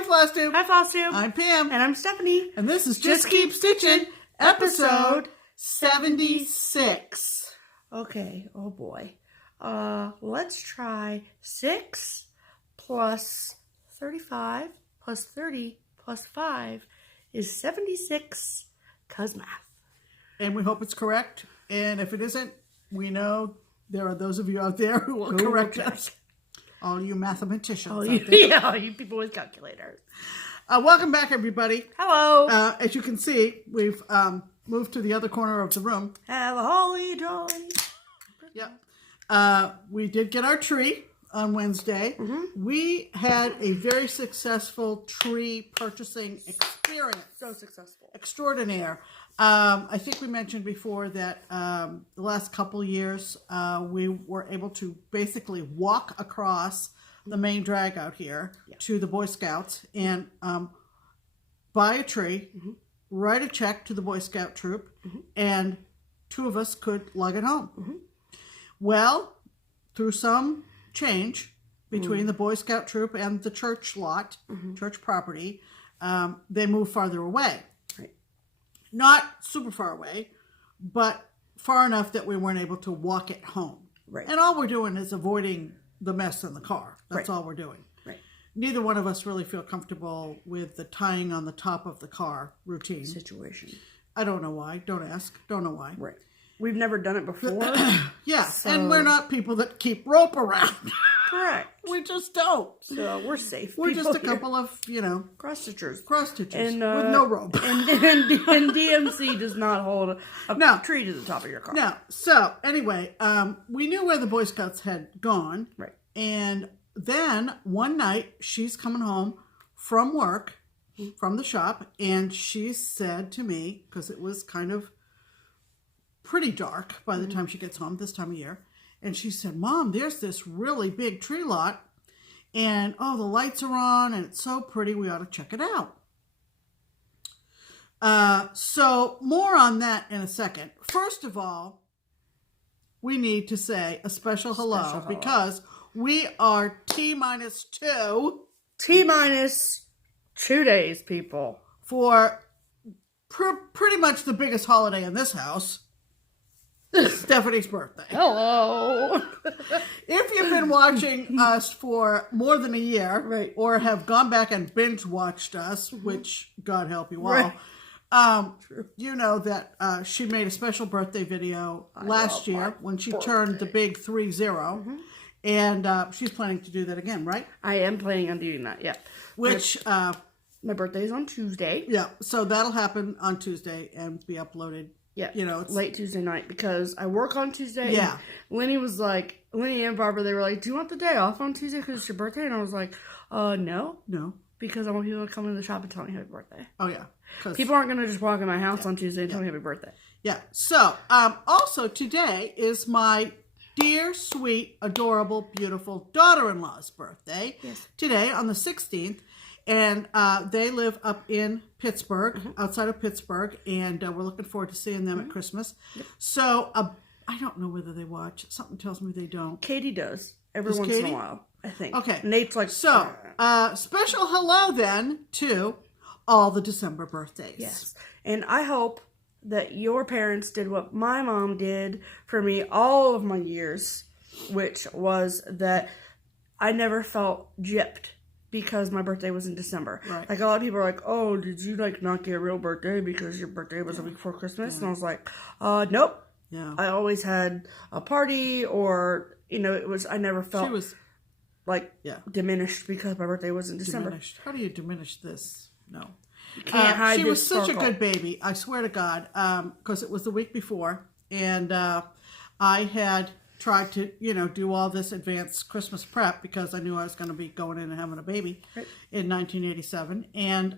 Hi, FlossTube. Hi, FlossTube. I'm Pam. And I'm Stephanie. And this is Just Keep Stitching, episode 76. Okay, oh boy. Let's try 6 plus 35 plus 30 plus 5 is 76, cause math. And we hope it's correct. And if it isn't, we know there are those of you out there who will correct us. All you mathematicians out there. Yeah, all you people with calculators. Welcome back, everybody. Hello. As you can see, we've moved to the other corner of the room. Have a holly jolly. Yep. We did get our tree on Wednesday. Mm-hmm. We had a very successful tree purchasing experience. So successful. Extraordinaire. I think we mentioned before that the last couple years we were able to basically walk across the main drag out here to the Boy Scouts and buy a tree, write a check to the Boy Scout troop, and 2 of us could lug it home. Well, through some change between the Boy Scout troop and the church lot, church property, they moved farther away. Not super far away, but far enough that we weren't able to walk it home. Right. And all we're doing is avoiding the mess in the car. That's right. all we're doing. Right. Neither one of us really feel comfortable with the tying on the top of the car routine. Situation. I don't know why. Don't ask. Don't know why. Right. We've never done it before. Yeah. So... And we're not people that keep rope around. Correct. We just don't. So we're safe. We're just a couple of, cross stitchers. Cross stitchers and, with no rope. And DMC does not hold a tree to the top of your car. No. So anyway, we knew where the Boy Scouts had gone. Right. And then one night she's coming home from work, from the shop, and she said to me, because it was kind of pretty dark by the time she gets home this time of year, and she said, Mom, there's this really big tree lot, and the lights are on, and it's so pretty, we ought to check it out. So more on that in a second. First of all, we need to say a special hello. Because we are T-2. T-2 days, people. For pretty much the biggest holiday in this house. Stephanie's birthday. Hello. If you've been watching us for more than a year, or have gone back and binge watched us, which God help you all, you know that she made a special birthday video last year when she turned the big 3-0, and she's planning to do that again, right? I am planning on doing that, yeah. Which my birthday is on Tuesday. Yeah, so that'll happen on Tuesday and be uploaded. Yeah, it's late Tuesday night because I work on Tuesday. Yeah. Lenny and Barbara, they were like, do you want the day off on Tuesday because it's your birthday? And I was like, no. No. Because I want people to come into the shop and tell me happy birthday. Oh, yeah. People aren't going to just walk in my house on Tuesday and tell me happy birthday. Yeah. So, also today is my dear, sweet, adorable, beautiful daughter-in-law's birthday. Yes. Today on the 16th. And they live up in Pittsburgh, outside of Pittsburgh, and we're looking forward to seeing them at Christmas. Yep. So, I don't know whether they watch. Something tells me they don't. Katie does. Every once in a while, I think. Okay. Nate's like... So, special hello then to all the December birthdays. Yes. And I hope that your parents did what my mom did for me all of my years, which was that I never felt gypped. Because my birthday was in December. Right. Like, a lot of people are like, oh, did you, not get a real birthday because your birthday was a week before Christmas? Yeah. And I was like, nope. Yeah. I always had a party or, I never felt, she was, diminished because my birthday was in December. Diminished. How do you diminish this? No. You can't hide. She was such a good baby, I swear to God, because it was the week before, and I had... tried to, do all this advanced Christmas prep because I knew I was going to be going in and having a baby in 1987. And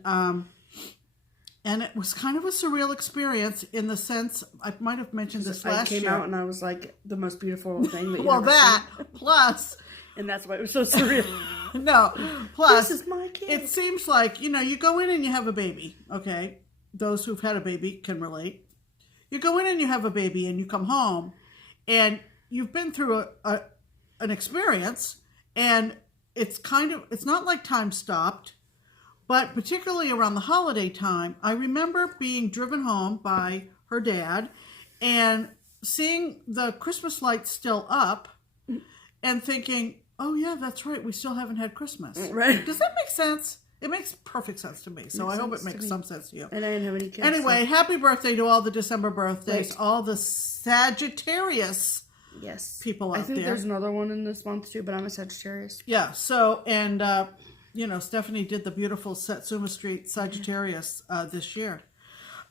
it was kind of a surreal experience in the sense, I might have mentioned this last year. I came out and I was like, the most beautiful thing that you well, that, seen. Plus... And that's why it was so surreal. No, plus... This is my kid. It seems like, you go in and you have a baby, okay? Those who've had a baby can relate. You go in and you have a baby and you come home and... You've been through an experience, and it's not like time stopped, But particularly around the holiday time, I remember being driven home by her dad and seeing the Christmas lights still up and thinking, oh yeah, that's right, we still haven't had Christmas. Right. Does that make sense? It makes perfect sense to me. So I hope it makes some sense to you. And I didn't have any kids. Anyway, happy birthday to all the December birthdays, Right. all the Sagittarius people out there. I think there's another one in this month too, but I'm a Sagittarius. Yeah, so, and, Stephanie did the beautiful Satsuma Street Sagittarius this year.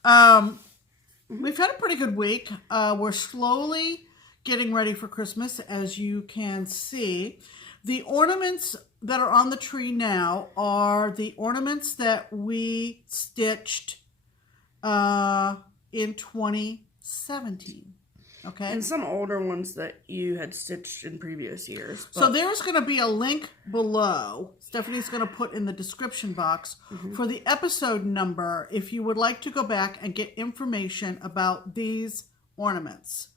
We've had a pretty good week. We're slowly getting ready for Christmas, as you can see. The ornaments that are on the tree now are the ornaments that we stitched in 2017. Okay. And some older ones that you had stitched in previous years. So there's going to be a link below. Stephanie's going to put in the description box for the episode number if you would like to go back and get information about these ornaments.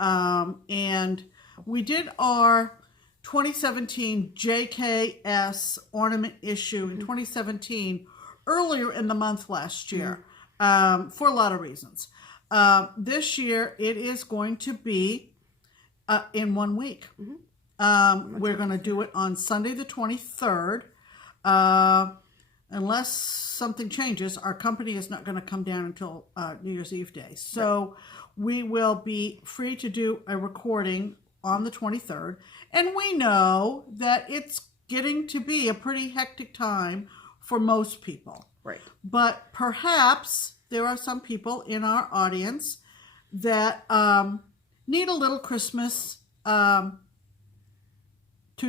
And we did our 2017 JKS ornament issue in 2017 earlier in the month last year for a lot of reasons. This year it is going to be in 1 week. We're going to do it on Sunday the 23rd. Unless something changes, our company is not going to come down until New Year's Eve day. So we will be free to do a recording on the 23rd. And we know that it's getting to be a pretty hectic time for most people. Right. But perhaps there are some people in our audience that need a little Christmas 2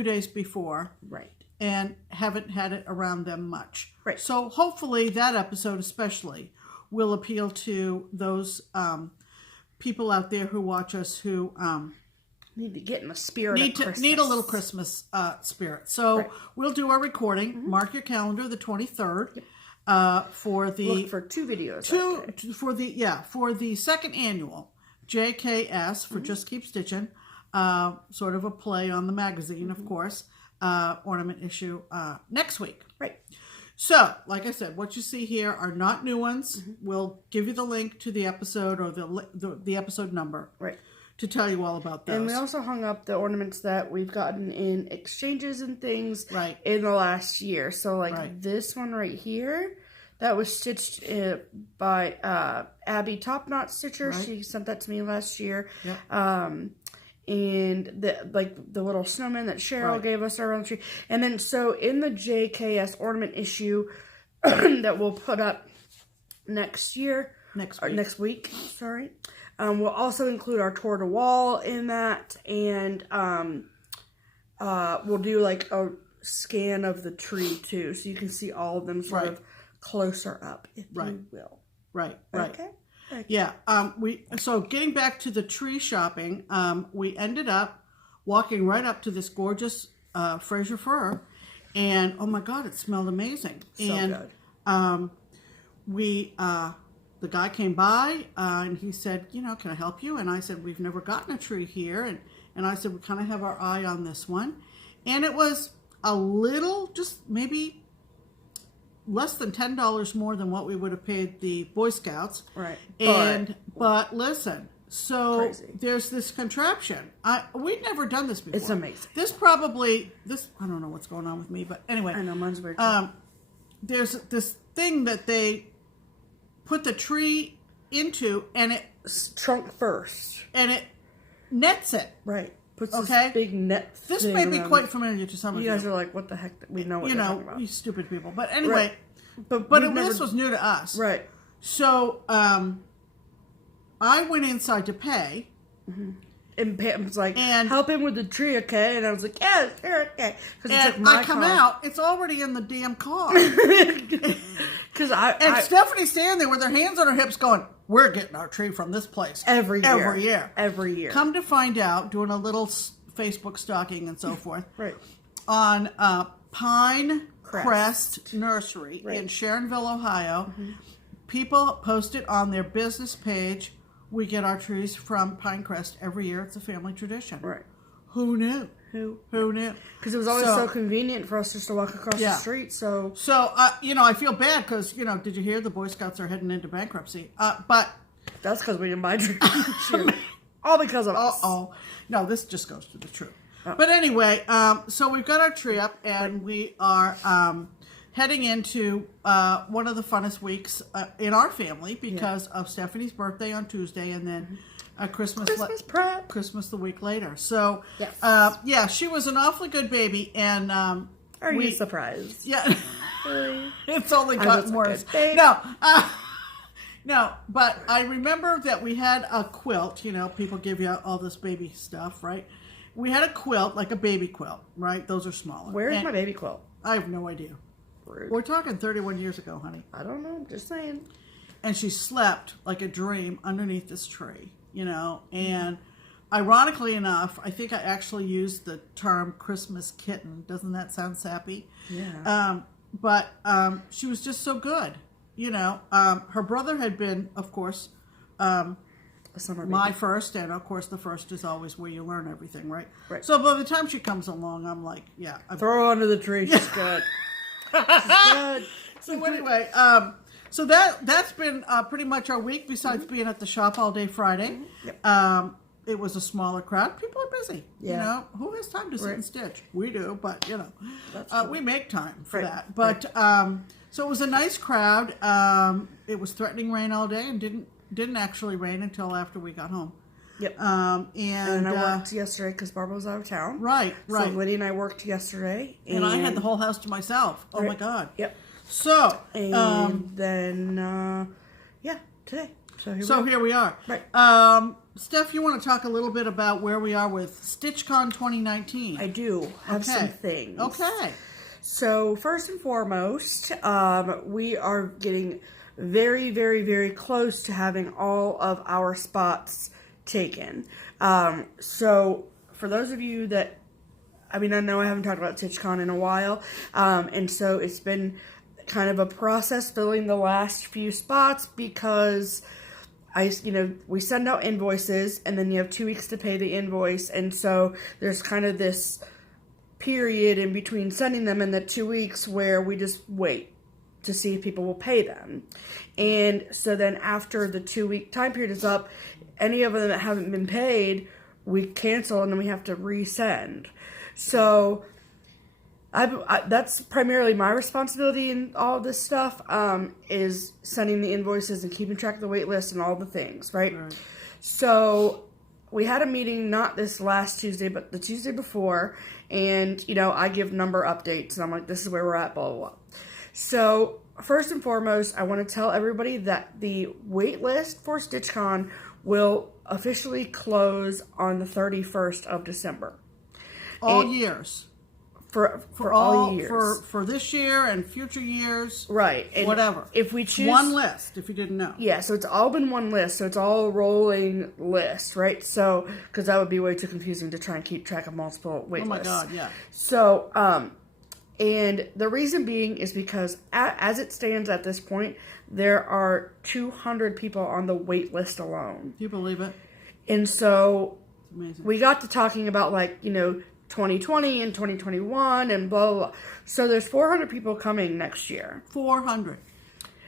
days before. Right. And haven't had it around them much. Right. So hopefully that episode especially will appeal to those people out there who watch us who need to get in the spirit of Christmas. Need a little Christmas spirit. So we'll do our recording. Mark your calendar, the 23rd. For the look for 2 videos. For the second annual JKS for Just Keep Stitchin', sort of a play on the magazine, of course. Ornament issue next week. Right. So, like I said, what you see here are not new ones. We'll give you the link to the episode or the episode number. Right. To tell you all about those. And we also hung up the ornaments that we've gotten in exchanges and things right. in the last year. So, like right. this one right here, that was stitched by Abby Top Knot Stitcher. Right. She sent that to me last year. Yep. And the little snowman that Cheryl right. gave us around the tree. And then so in the JKS ornament issue that we'll put up next week, sorry. We'll also include our tour de wall in that, and we'll do like a scan of the tree too, so you can see all of them sort of closer up, if you will. Right. Okay. Yeah. So getting back to the tree shopping, we ended up walking right up to this gorgeous Fraser fir, and oh my God, it smelled amazing. So good. The guy came by and he said, can I help you? And I said, we've never gotten a tree here, and I said we kind of have our eye on this one, and it was a little, just maybe less than $10 more than what we would have paid the Boy Scouts. Right. But listen, so crazy. There's this contraption. We'd never done this before. It's amazing. I don't know what's going on with me, but anyway. I know, mine's weird. There's this thing that they put the tree into, and it trunk first. And it nets it. Right. Puts this big net. This may be quite familiar to some of you. You guys are like, what the heck? We know what you're talking about. You stupid people. But anyway, but this was new to us. Right. So I went inside to pay. Mm-hmm. And Pam was like, help him with the tree, okay? And I was like, yeah, sure, okay. And I come out, it's already in the damn car. And Stephanie's standing there with her hands on her hips going, we're getting our tree from this place. Every year. Come to find out, doing a little Facebook stalking and so forth. Right. On Pine Crest Nursery in Sharonville, Ohio. Mm-hmm. People posted on their business page, we get our trees from Pinecrest every year. It's a family tradition. Right. Who knew? Who knew? Because it was always so convenient for us just to walk across the street. So I feel bad because did you hear the Boy Scouts are heading into bankruptcy? But that's because we didn't buy drinks. All because of us. No, this just goes to the truth. But anyway, so we've got our tree up, and we are heading into one of the funnest weeks in our family because of Stephanie's birthday on Tuesday, and then Christmas prep. Christmas the week later. So, yes. she was an awfully good baby, and are you surprised? Yeah, really? It's only gotten worse. No, but I remember that we had a quilt. People give you all this baby stuff, right? We had a quilt, like a baby quilt, right? Those are smaller. Where's my baby quilt? I have no idea. Rude. We're talking 31 years ago, honey. I don't know. I'm just saying. And she slept like a dream underneath this tree, and ironically enough, I think I actually used the term Christmas kitten. Doesn't that sound sappy? Yeah. But she was just so good. Her brother had been, of course, my first, and of course the first is always where you learn everything, right? Right. So by the time she comes along, I'm like, throw her under the tree. She's good. She's good. So anyway, so that's been pretty much our week. Besides being at the shop all day Friday, it was a smaller crowd. People are busy. Yeah. Who has time to sit and stitch? We do, but That's cool. we make time for that. But so it was a nice crowd. It was threatening rain all day, and didn't actually rain until after we got home. Yep. And I worked yesterday because Barbara was out of town. Right. So Lydia and I worked yesterday. And I had the whole house to myself. Oh, my God. Yep. So. And then, today. So here we are. Right. Steph, you want to talk a little bit about where we are with StitchCon 2019? I do have some things. Okay. So first and foremost, we are getting very, very, very close to having all of our spots taken. So for those of you that, I know I haven't talked about StitchCon in a while, and so it's been kind of a process filling the last few spots because we send out invoices and then you have 2 weeks to pay the invoice, and so there's kind of this period in between sending them and the 2 weeks where we just wait to see if people will pay them. And so then after the 2 week time period is up, any of them that haven't been paid, we cancel and then we have to resend. So that's primarily my responsibility in all of this stuff, is sending the invoices and keeping track of the wait list and all the things, right? So we had a meeting not this last Tuesday, but the Tuesday before, and, I give number updates, and I'm like, this is where we're at, blah, blah, blah. So first and foremost, I want to tell everybody that the wait list for StitchCon will officially close on the 31st of December. All years. For all years. For this year and future years. Right. And whatever. If we choose one list, if you didn't know. Yeah, so it's all been one list. So it's all a rolling list, right? So, because that would be way too confusing to try and keep track of multiple wait lists. Oh my God, yeah. So, and the reason being is because as it stands at this point, there are 200 people on the wait list alone. Do you believe it? And so amazing. We got to talking about 2020 and 2021 and blah, blah, blah. So there's 400 people coming next year. 400.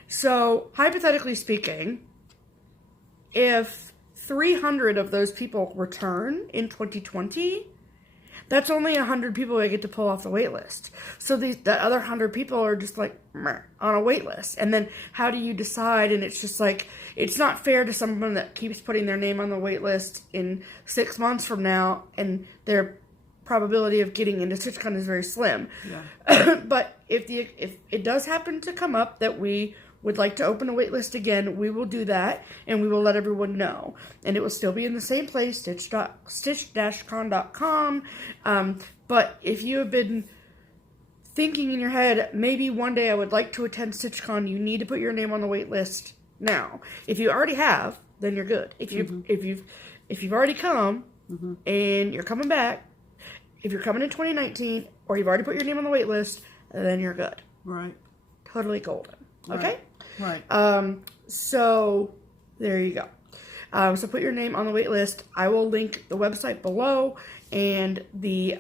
So hypothetically speaking, if 300 of those people return in 2020, that's only 100 people I get to pull off the wait list. So the other 100 people are just on a wait list. And then how do you decide? And it's just it's not fair to someone that keeps putting their name on the wait list in 6 months from now, and their probability of getting into StitchCon is very slim. Yeah. But if it does happen to come up that we would like to open a wait list again, we will do that, and we will let everyone know. And it will still be in the same place, stitch-con.com. But if you have been thinking in your head, maybe one day I would like to attend StitchCon, you need to put your name on the wait list now. If you already have, then you're good. If you've already come and you're coming back, if you're coming in 2019 or you've already put your name on the wait list, then you're good. Right. Totally golden. Okay? Right. So there you go. So put your name on the wait list. I will link the website below, and the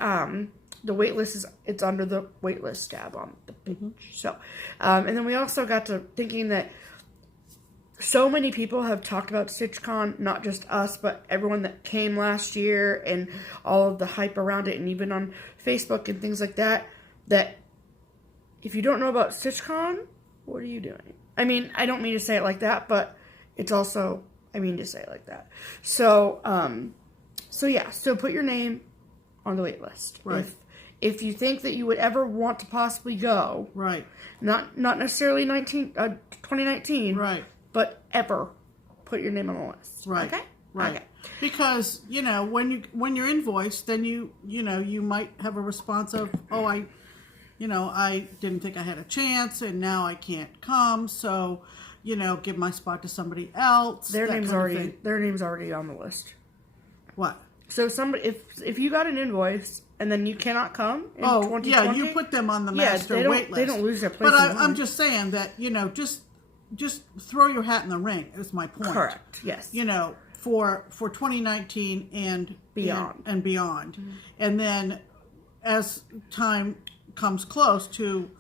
wait list it's under the wait list tab on the page. So, and then we also got to thinking that so many people have talked about StitchCon, not just us, but everyone that came last year and all of the hype around it, and even on Facebook and things like that, that if you don't know about StitchCon, what are you doing? I mean, I don't mean to say it like that, but it's also, I mean to say it like that. So, so put your name on the wait list. Right. If you think that you would ever want to possibly go. Right. Not necessarily 2019. Right. But ever put your name on the list. Right. Okay? Right. Okay. Because, when you're invoiced, then you might have a response of, oh, I didn't think I had a chance and now I can't come, so, give my spot to somebody else. Their name's already on the list. What? So somebody, if you got an invoice and then you cannot come in 2020. Yeah, you put them on the master wait list. They don't lose their place. But I'm just saying that, just throw your hat in the ring is my point. Correct. Yes. For 2019 and beyond. And beyond. Mm-hmm. And then as time comes close to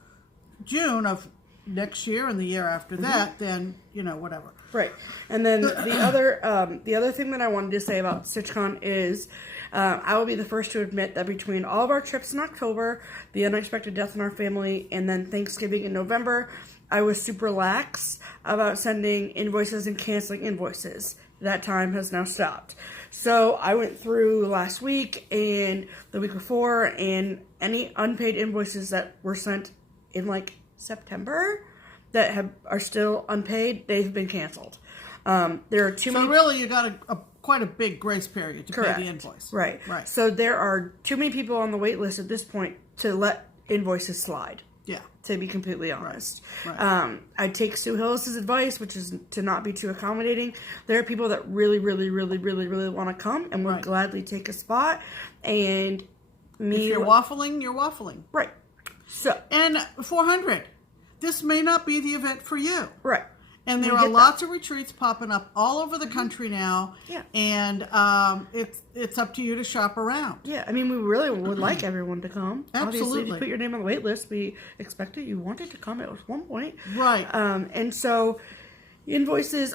June of next year and the year after that, then, whatever. Right. And then the other thing that I wanted to say about StitchCon is I will be the first to admit that between all of our trips in October, the unexpected death in our family, and then Thanksgiving in November, I was super lax about sending invoices and canceling invoices. That time has now stopped. So I went through last week and the week before, and any unpaid invoices that were sent in September that are still unpaid, they've been canceled. There are too many. So really, you got quite a big grace period to pay the invoice. Right. So there are too many people on the wait list at this point to let invoices slide. Yeah. To be completely honest. Right. I take Sue Hillis' advice, which is to not be too accommodating. There are people that really, really, really, really, really want to come and will gladly take a spot. And me. If you're waffling, you're waffling. Right. So. And 400. This may not be the event for you. Right. And there are lots of retreats popping up all over the country now. Yeah. And it's up to you to shop around. Yeah. I mean, we really would like everyone to come. Absolutely. Obviously, if you put your name on the wait list, we expected you wanted to come at one point. Right. And so invoices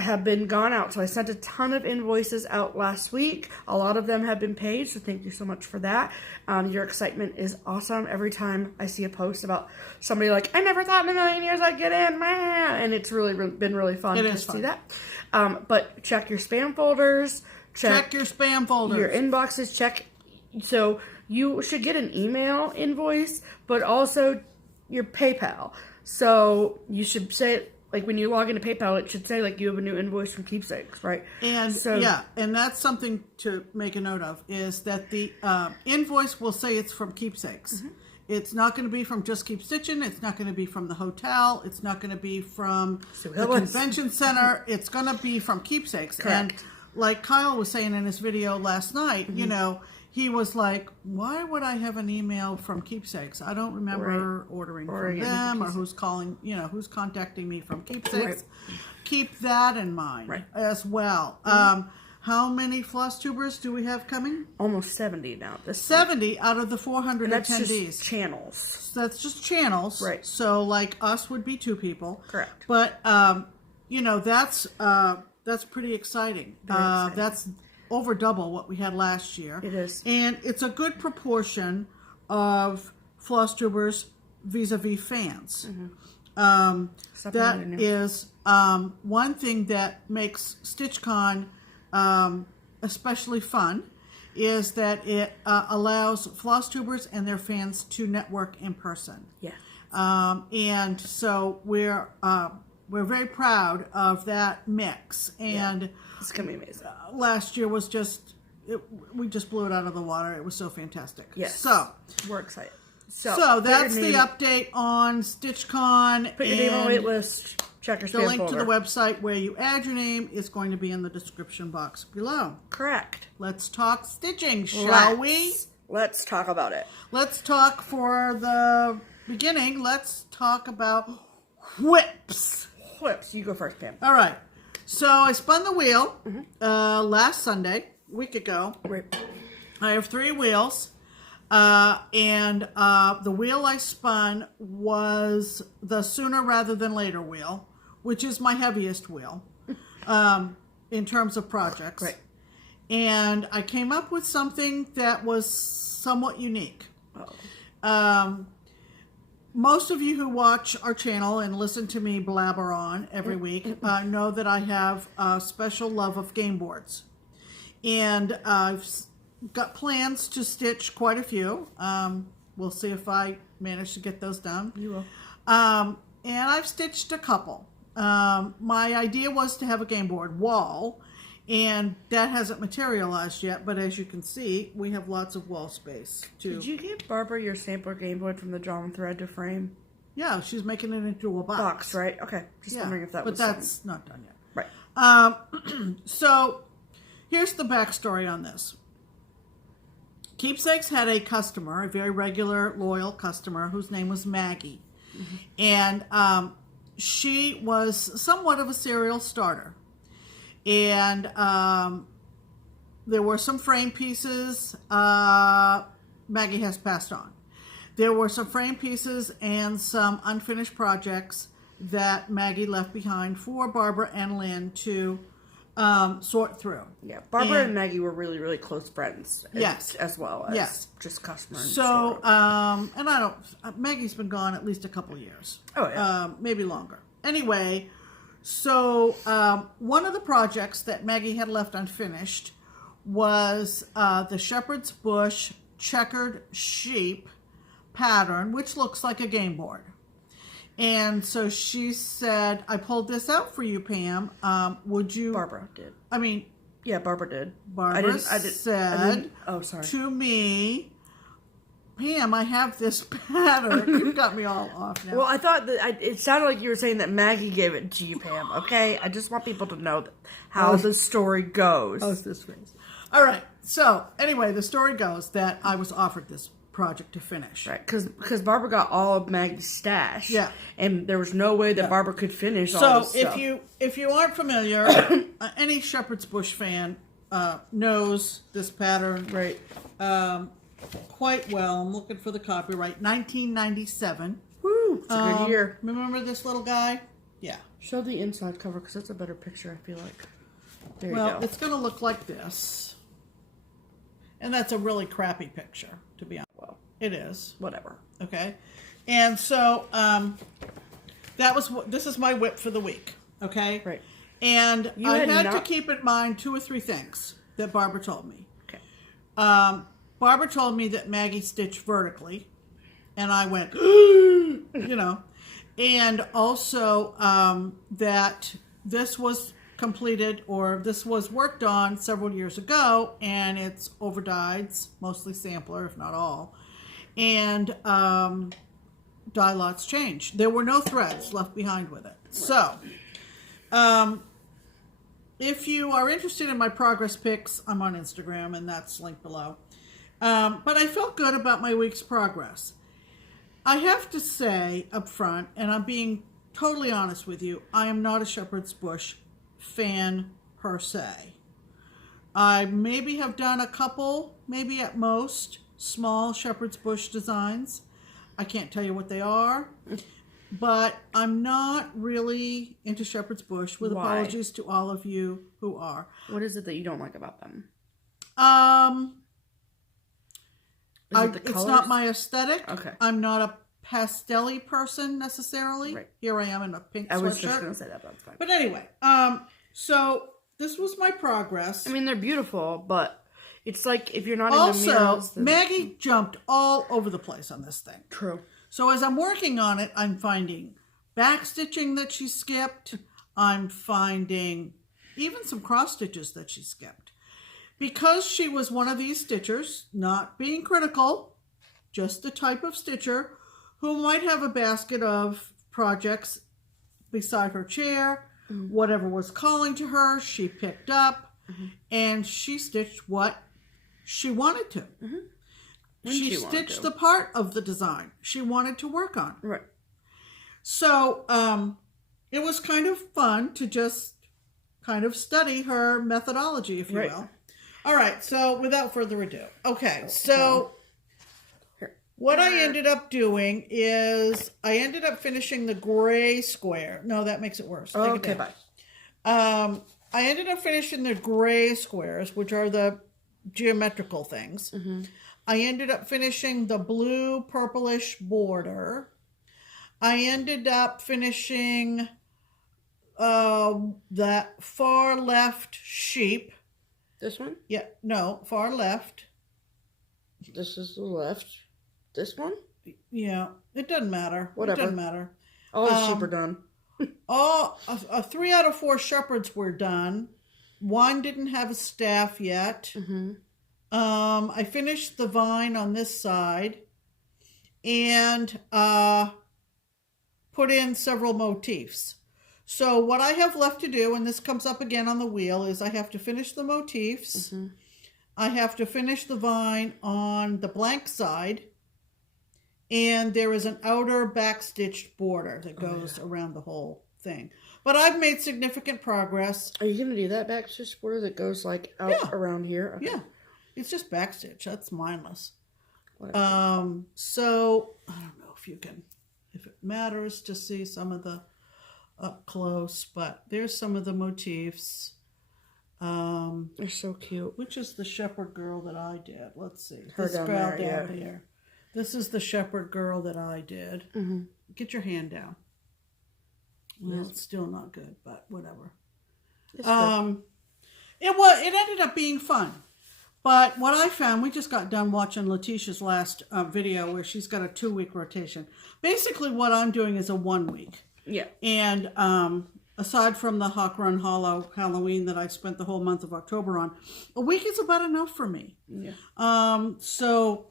have been gone out. So I sent a ton of invoices out last week. A lot of them have been paid, so thank you so much for that. Your excitement is awesome. Every time I see a post about somebody I never thought in a million years I'd get in, and it's really been really fun to see that. But check your spam folders. Check your spam folders. Your inboxes. Check. So you should get an email invoice, but also your PayPal. So you should say, when you log into PayPal, it should say, you have a new invoice from Keepsakes, right? And, and that's something to make a note of, is that the invoice will say it's from Keepsakes. Mm-hmm. It's not going to be from JustKeepStitchin. It's not going to be from the hotel. It's not going to be from the convention center. It's going to be from Keepsakes. Correct. And like Kyle was saying in his video last night, he was like, why would I have an email from Keepsakes? I don't remember ordering from them or who's calling, who's contacting me from Keepsakes. Right. Keep that in mind as well. Mm-hmm. How many FlossTubers do we have coming? Almost 70 now. 70 out of the 400 and that's attendees. Just channels. So that's just channels. Right. So us would be 2 people. Correct. But, that's pretty exciting. That's over double what we had last year. It is. And it's a good proportion of FlossTubers vis-a-vis fans. Mm-hmm. That is one thing that makes StitchCon especially fun, is that it allows FlossTubers and their fans to network in person. Yeah. And so we're very proud of that mix. And it's going to be amazing. Last year was we just blew it out of the water. It was so fantastic. Yes. So we're excited. So that's the update on StitchCon. Put your name on the wait list. Check your spam folder. The link to the website where you add your name is going to be in the description box below. Correct. Let's talk stitching, shall we? Let's talk about it. Let's talk for the beginning. Let's talk about whips. Whips. You go first, Pam. All right. So I spun the wheel last Sunday, a week ago. Right. I have 3 wheels. And the wheel I spun was the sooner rather than later wheel, which is my heaviest wheel in terms of projects. Right. And I came up with something that was somewhat unique. Most of you who watch our channel and listen to me blabber on every week know that I have a special love of game boards. And I've got plans to stitch quite a few. We'll see if I manage to get those done. You will. And I've stitched a couple. My idea was to have a game board wall, and that hasn't materialized yet, but as you can see, we have lots of wall space too. Did you give Barbara your sampler game board from the Drawn Thread to frame? Yeah, she's making it into a box. Right? Okay. Just wondering if that was But that's not done yet. Right. So, here's the backstory on this. Keepsakes had a customer, a very regular, loyal customer, whose name was Maggie. And she was somewhat of a serial starter. And there were some frame pieces Maggie has passed on. There were some frame pieces and some unfinished projects that Maggie left behind for Barbara and Lynn to sort through. Yeah, Barbara and Maggie were really, really close friends. Yes. As well as just customers. So, and I don't, Maggie's been gone at least a couple years. Oh, yeah. Maybe longer. Anyway, so one of the projects that Maggie had left unfinished was the Shepherd's Bush checkered sheep pattern, which looks like a game board. And so she said, I pulled this out for you, Pam. Would you... Barbara did. I mean... Yeah, Barbara did. Barbara said oh, sorry. to me, Pam, I have this pattern. You've got me all off now. Well, I thought that it sounded like you were saying that Maggie gave it to you, Pam. Okay? I just want people to know how the story goes. How's this phrase? All right. So, anyway, the story goes that I was offered this project to finish. Right, because Barbara got all of Maggie's stash. Yeah. And there was no way that Barbara could finish all this stuff. So if you aren't familiar, any Shepherd's Bush fan knows this pattern Right. Quite well. I'm looking for the copyright. 1997. Woo! It's a good year. Remember this little guy? Yeah. Show the inside cover because that's a better picture, I feel like. There you Well, go. it's going to look like this. And that's a really crappy picture, to be honest. Well, it is. whatever. Okay. And so, this is my whip for the week. Okay. Right. And You I had had not- to keep in mind 2 or 3 things that Barbara told me. Okay. Barbara told me that Maggie stitched vertically. And I went, you know. And also that this was completed, or this was worked on several years ago, and it's overdyed, mostly sampler, if not all. And dye lots changed. There were no threads left behind with it. So, if you are interested in my progress pics, I'm on Instagram, and that's linked below. But I felt good about my week's progress. I have to say up front, and I'm being totally honest with you, I am not a Shepherd's Bush fan per se. I maybe have done a couple, maybe at most, small Shepherd's Bush designs. I can't tell you what they are, but I'm not really into Shepherd's Bush, with Why? apologies to all of you who are. What is it that you don't like about them? Is it the It's colors? not my aesthetic. Okay. I'm not a pastel-y person necessarily. Right. Here I am in a pink I was sweatshirt. just going to say that, but that's fine. But anyway, so this was my progress. I mean, they're beautiful, but it's like if you're not into Also, murals, then... Maggie jumped all over the place on this thing. True. So as I'm working on it, I'm finding back stitching that she skipped. I'm finding even some cross stitches that she skipped. Because she was one of these stitchers, not being critical, just the type of stitcher who might have a basket of projects beside her chair. Whatever was calling to her, she picked up, and she stitched what she wanted to. She stitched the part of the design she wanted to work on. Right. So it was kind of fun to just kind of study her methodology, if you will. All right, so without further ado. Okay, so what I ended up doing is I ended up finishing the gray square. No, that makes it worse. Take it Okay, down. bye. I ended up finishing the gray squares, which are the geometrical things. Mm-hmm. I ended up finishing the blue purplish border. I ended up finishing that far left sheep. This one? Yeah, no, far left. This is the left. This one? Yeah, it doesn't matter. Whatever. It doesn't matter. All the sheep are done. 3 out of 4 shepherds were done. One didn't have a staff yet. Mm-hmm. I finished the vine on this side and put in several motifs. So what I have left to do, and this comes up again on the wheel, is I have to finish the motifs. Mm-hmm. I have to finish the vine on the blank side. And there is an outer backstitched border that goes around the whole thing. But I've made significant progress. Are you going to do that backstitch border that goes like out around here? Okay. Yeah. It's just backstitch. That's mindless. Whatever. So I don't know if it matters to see some of the up close, but there's some of the motifs. They're so cute. Which is the shepherd girl that I did? Let's see. Her This down girl there, down here. This is the shepherd girl that I did. Mm-hmm. Get your hand down. Well, Yes. it's still not good, but whatever. It's good. It ended up being fun. But what I found, we just got done watching Letitia's last video where she's got a 2-week rotation. Basically, what I'm doing is a 1 week. Yeah. And aside from the Hawk Run Hollow Halloween that I spent the whole month of October on, a week is about enough for me. Yeah. So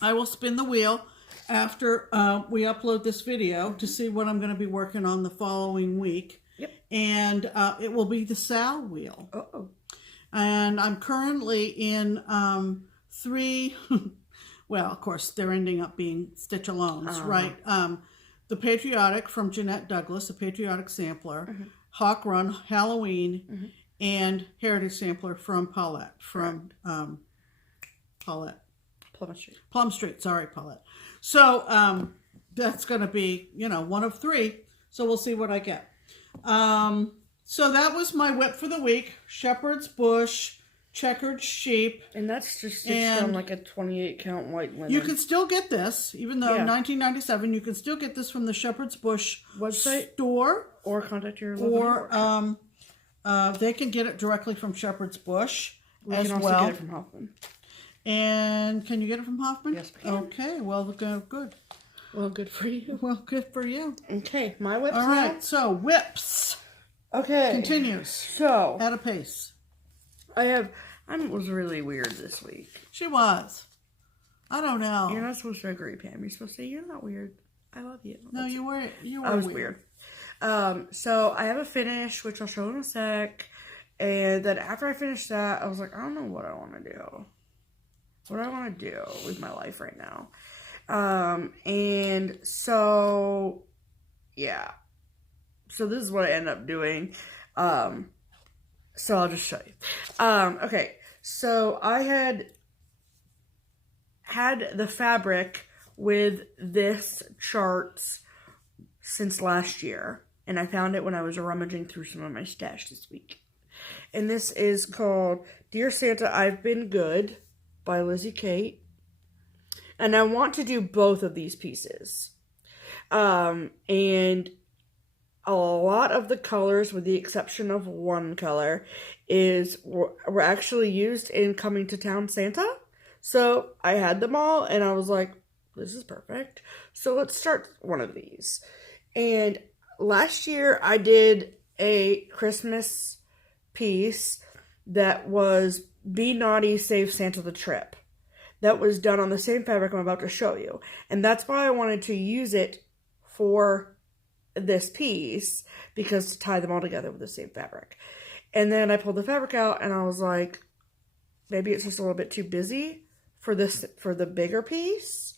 I will spin the wheel after we upload this video to see what I'm going to be working on the following week. Yep. And it will be the Sal wheel. Uh-oh. And I'm currently in 3, well, of course, they're ending up being stitch-alongs, right? The Patriotic from Jeanette Douglas, a Patriotic sampler, Hawk Run, Halloween, and Heritage Sampler from Paulette, Paulette. Plum Street, sorry, Paulette. So that's going to be, one of 3. So we'll see what I get. So that was my whip for the week. Shepherd's Bush, checkered sheep. And that's just stitched on like a 28 count white linen. You can still get this, even though 1997, you can still get this from the Shepherd's Bush website store. Or contact your local they can get it directly from Shepherd's Bush we as can also well. get it from Hoffman. And can you get it from Hoffman? Yes, we can. Okay, well, good. Well, good for you. Well, good for you. Okay, my whips All right, so whips. Okay. Continues. So, At a pace. I was really weird this week. She was. I don't know. You're not supposed to agree, Pam. You're supposed to say, you're not weird. I love you. No, you were I was weird. So I have a finish, which I'll show in a sec. And then after I finished that, I was like, I don't know what I want to do. What do I want to do with my life right now? And so, yeah. So this is what I ended up doing. So I'll just show you. Okay. So I had the fabric with this charts since last year. And I found it when I was rummaging through some of my stash this week. And this is called Dear Santa, I've Been Good by Lizzie Kate. And I want to do both of these pieces. And a lot of the colors, with the exception of one color, were actually used in Coming to Town Santa. So I had them all, and I was like, this is perfect. So let's start one of these. And last year, I did a Christmas piece that was Be Naughty, Save Santa the Trip. That was done on the same fabric I'm about to show you. And that's why I wanted to use it for this piece, because to tie them all together with the same fabric. And then I pulled the fabric out and I was like, maybe it's just a little bit too busy for the bigger piece,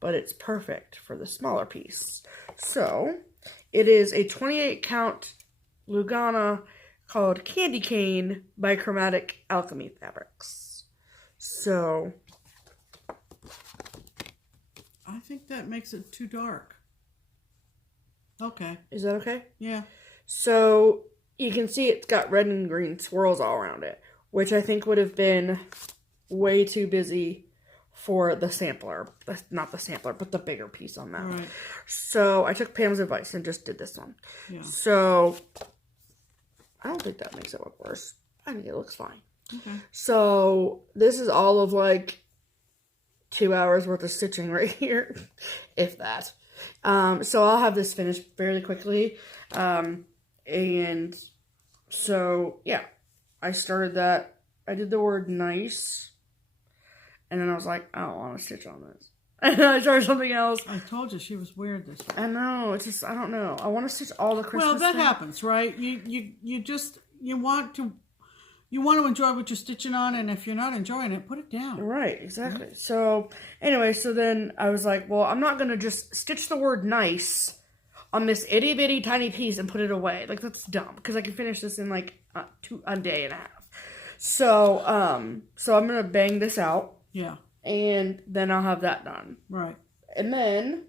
but it's perfect for the smaller piece. So it is a 28 count Lugana called Candy Cane by Chromatic Alchemy Fabrics. So I think that makes it too dark. Okay. is that okay? Yeah. So you can see it's got red and green swirls all around it, which I think would have been way too busy for the sampler. Not the sampler, but the bigger piece on that. Right. So I took Pam's advice and just did this one. Yeah. So I don't think that makes it look worse. I think it looks fine. Okay. So this is all of like 2 hours worth of stitching right here, if that. So I'll have this finished fairly quickly. And so, yeah, I started that. I did the word nice. And then I was like, I don't want to stitch on this. And then I started something else. I told you she was weird this way. I know. It's just, I don't know. I want to stitch all the Christmas Well, that things. happens, right? You want to enjoy what you're stitching on, and if you're not enjoying it, put it down. Right, exactly. So, anyway, so then I was like, well, I'm not going to just stitch the word nice on this itty bitty tiny piece and put it away. Like, that's dumb, because I can finish this in like a day and a half. So, I'm going to bang this out. Yeah. And then I'll have that done. Right. And then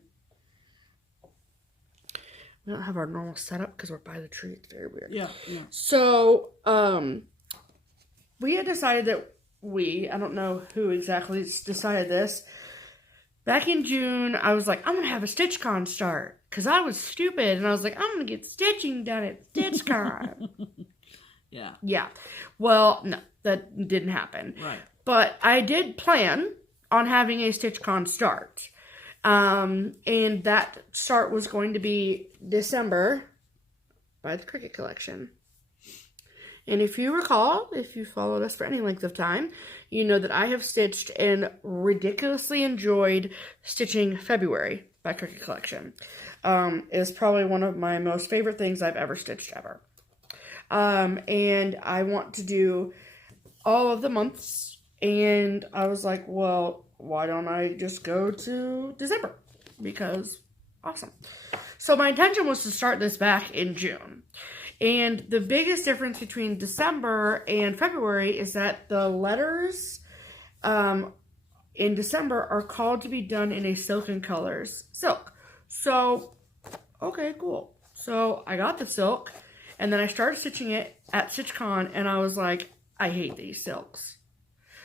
we don't have our normal setup because we're by the tree. It's very weird. Yeah. Yeah. So, we had decided that I don't know who exactly decided this. Back in June, I was like, I'm going to have a StitchCon start. Because I was stupid. And I was like, I'm going to get stitching done at StitchCon. Yeah. Yeah. Well, no, that didn't happen. Right. But I did plan on having a StitchCon start. And that start was going to be December by the Cricut Collection. And if you recall, if you followed us for any length of time, you know that I have stitched and ridiculously enjoyed stitching February by Cricut Collection. It is probably one of my most favorite things I've ever stitched ever. And I want to do all of the months. And I was like, well, why don't I just go to December? Because awesome. So my intention was to start this back in June. And the biggest difference between December and February is that the letters in December are called to be done in a silken colors silk. So, okay, cool. So I got the silk and then I started stitching it at StitchCon and I was like, I hate these silks.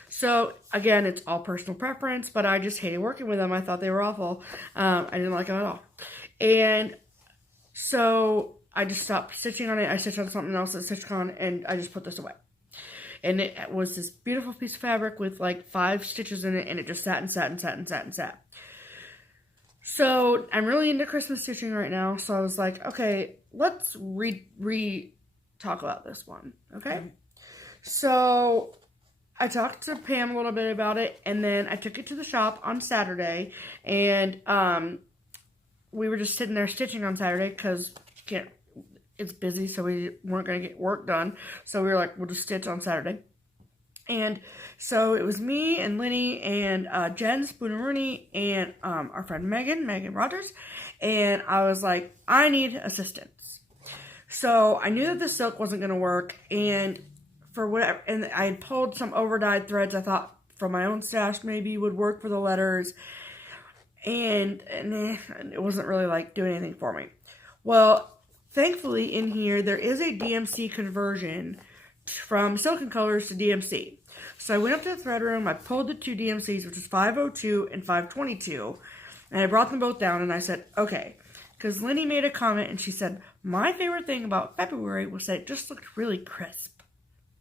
So again, it's all personal preference, but I just hated working with them. I thought they were awful. I didn't like them at all. And so I just stopped stitching on it. I stitched on something else at StitchCon, and I just put this away. And it was this beautiful piece of fabric with like 5 stitches in it, and it just sat and sat and sat and sat and sat. So I'm really into Christmas stitching right now. So I was like, okay, let's talk about this one. Okay. So I talked to Pam a little bit about it, and then I took it to the shop on Saturday, and we were just sitting there stitching on Saturday because it's busy, so we weren't going to get work done. So we were like, we'll just stitch on Saturday. And so it was me and Lenny and Jen Spooner-Rooney and our friend Megan Rogers. And I was like, I need assistance. So I knew that the silk wasn't going to work. And for whatever, and I had pulled some over-dyed threads I thought from my own stash maybe would work for the letters. And it wasn't really like doing anything for me. Well, thankfully, in here, there is a DMC conversion from Silken Colors to DMC. So I went up to the thread room, I pulled the 2 DMCs, which is 502 and 522, and I brought them both down, and I said, okay, because Lenny made a comment, and she said, my favorite thing about February was that it just looked really crisp.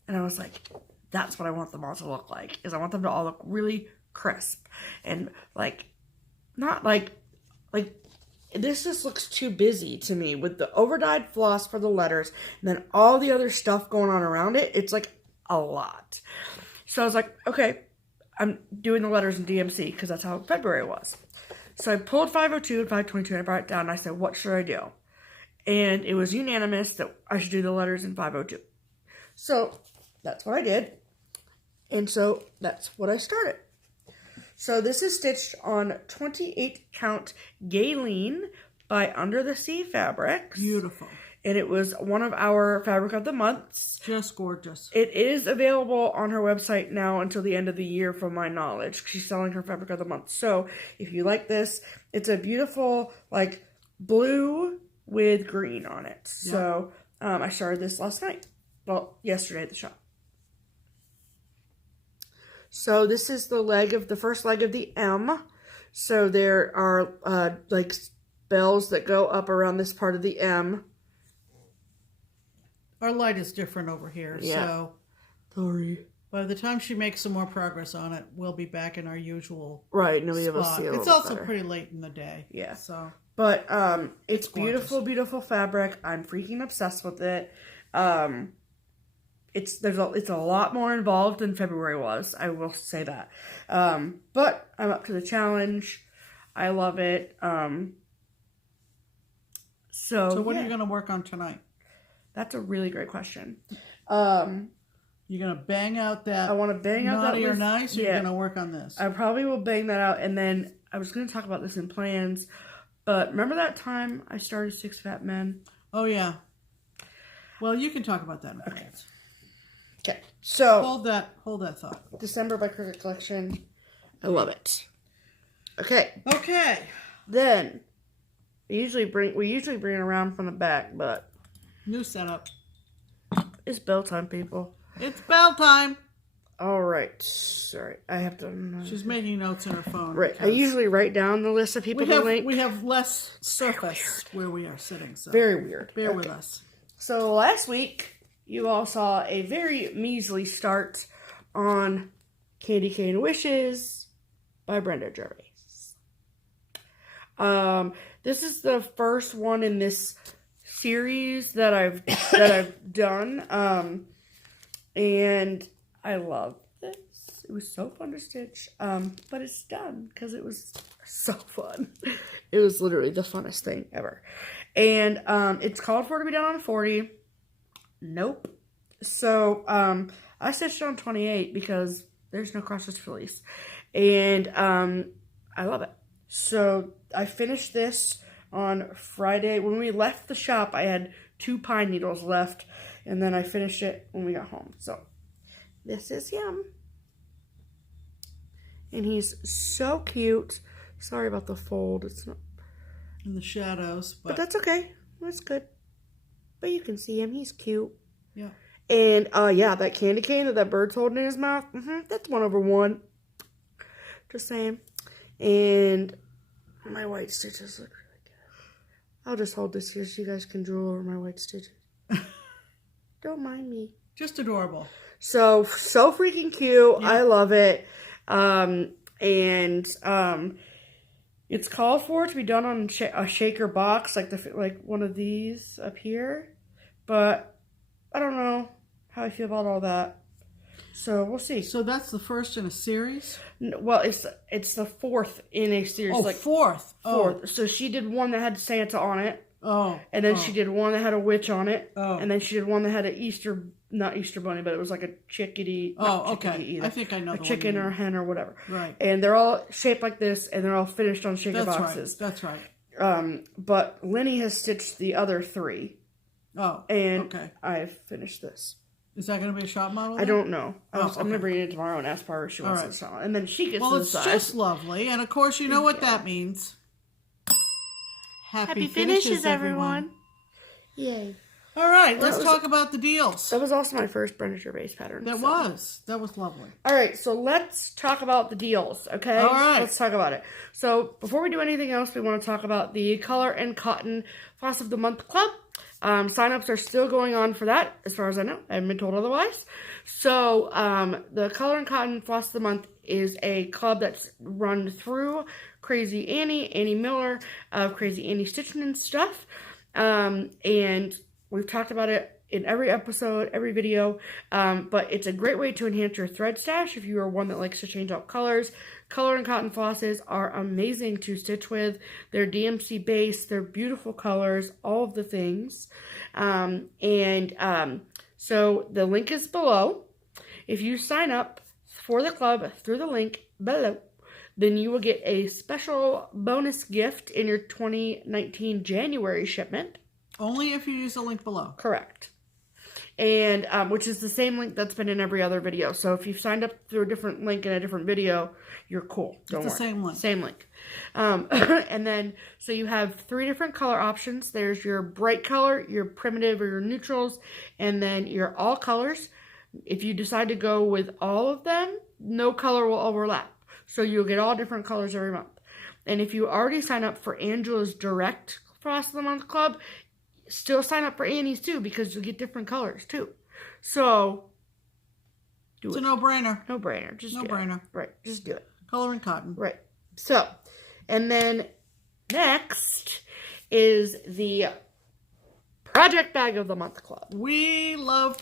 And I was like, that's what I want them all to look like, is I want them to all look really crisp, and like, not like, this just looks too busy to me with the over-dyed floss for the letters and then all the other stuff going on around it. It's like a lot. So I was like, okay, I'm doing the letters in DMC because that's how February was. So I pulled 502 and 522 and I brought it down and I said, what should I do? And it was unanimous that I should do the letters in 502. So that's what I did. And so that's what I started. So this is stitched on 28 count Gayleen by Under the Sea Fabrics. Beautiful. and it was one of our fabric of the months. Just gorgeous. It is available on her website now until the end of the year, from my knowledge. She's selling her fabric of the month. So if you like this, it's a beautiful like blue with green on it. Yep. So I started this last night. Well, yesterday at the shop. So this is the first leg of the M. So there are like bells that go up around this part of the M. Our light is different over here, so sorry. By the time she makes some more progress on it, we'll be back in our usual right. No, we spot. have a seal. It's also pretty late in the day. Yeah. So, but it's beautiful, beautiful fabric. I'm freaking obsessed with it. It's a lot more involved than February was. I will say that. But I'm up to the challenge. I love it. So what are you going to work on tonight? That's a really great question. You're going to bang out that I want to bang out that naughty or nice, or you're going to work on this? I probably will bang that out, and then I was going to talk about this in plans, but remember that time I started 6 Fat Men? Oh, yeah. Well, you can talk about that in plans. Okay. So hold that thought. December by Cricket Collection. I love it. Okay. Okay. Then we usually bring it around from the back, but new setup. It's bell time, people. It's bell time. All right. Sorry, I have to. She's making notes on her phone. Right. I usually write down the list of people to link. We have less surface where we are sitting. So very weird. Bear with us. So last week, you all saw a very measly start on Candy Cane Wishes by Brenda Gervais. This is the first one in this series that I've done, and I love this. It was so fun to stitch, but it's done because it was so fun. It was literally the funnest thing ever, and it's called for to be done on 40. Nope. So I stitched on 28 because there's no cross stitch release, and I love it. So I finished this on Friday. When we left the shop, I had 2 pine needles left, and then I finished it when we got home. So this is him, and he's so cute. Sorry about the fold; it's not in the shadows, but that's okay. That's good. But you can see him; he's cute. Yeah. And yeah, that candy cane that that bird's holding in his mouth. That's 1/1. Just saying. And my white stitches look really good. I'll just hold this here so you guys can drool over my white stitches. Don't mind me. Just adorable. So freaking cute. Yeah. I love it. It's called for it to be done on a shaker box, like one of these up here. But I don't know how I feel about all that. So we'll see. So that's the first in a series? Well, it's the 4th in a series. Oh, fourth. Oh. So she did one that had Santa on it. Oh. And then she did one that had a witch on it. Oh. And then she did one that had not Easter bunny, but it was like a chickadee. Oh, okay. Either. I think I know a chicken or a hen or whatever. Right. And they're all shaped like this, and they're all finished on shaker boxes. That's right. But Lenny has stitched the other 3. Oh, and okay. I've finished this. Is that going to be a shop model then? I don't know. I'm going to bring it tomorrow and ask her if she wants to sell it. And then she gets to decide. Well, it's just lovely. And, of course, you know what that means. Happy finishes, everyone. Yay. All right, let's talk about the deals. That was also my first Brenda Gervais pattern. That was lovely. All right, so let's talk about the deals, okay? All right. Let's talk about it. So before we do anything else, we want to talk about the Color and Cotton Floss of the Month Club. Sign-ups are still going on for that, as far as I know. I haven't been told otherwise. So the Color and Cotton Floss of the Month is a club that's run through Crazy Annie Miller of Crazy Annie Stitchin' and stuff. And we've talked about it in every episode, every video, but it's a great way to enhance your thread stash if you are one that likes to change out colors. Color and Cotton flosses are amazing to stitch with. They're DMC based, they're beautiful colors, all of the things. So the link is below. If you sign up for the club through the link below, then you will get a special bonus gift in your 2019 January shipment. Only if you use the link below. Correct. And which is the same link that's been in every other video. So if you've signed up through a different link in a different video, you're cool. Don't worry. It's the same link. Same link. And then, so you have 3 different color options. There's your bright color, your primitive or your neutrals, and then your all colors. If you decide to go with all of them, no color will overlap. So you'll get all different colors every month. And if you already sign up for Angela's direct Floss of the Month Club, still sign up for Annie's too, because you'll get different colors too. So, It's a no-brainer. No-brainer. Just do it. No-brainer. Right. Just do it. Coloring cotton. Right. So, and then next is the Project Bag of the Month Club. We love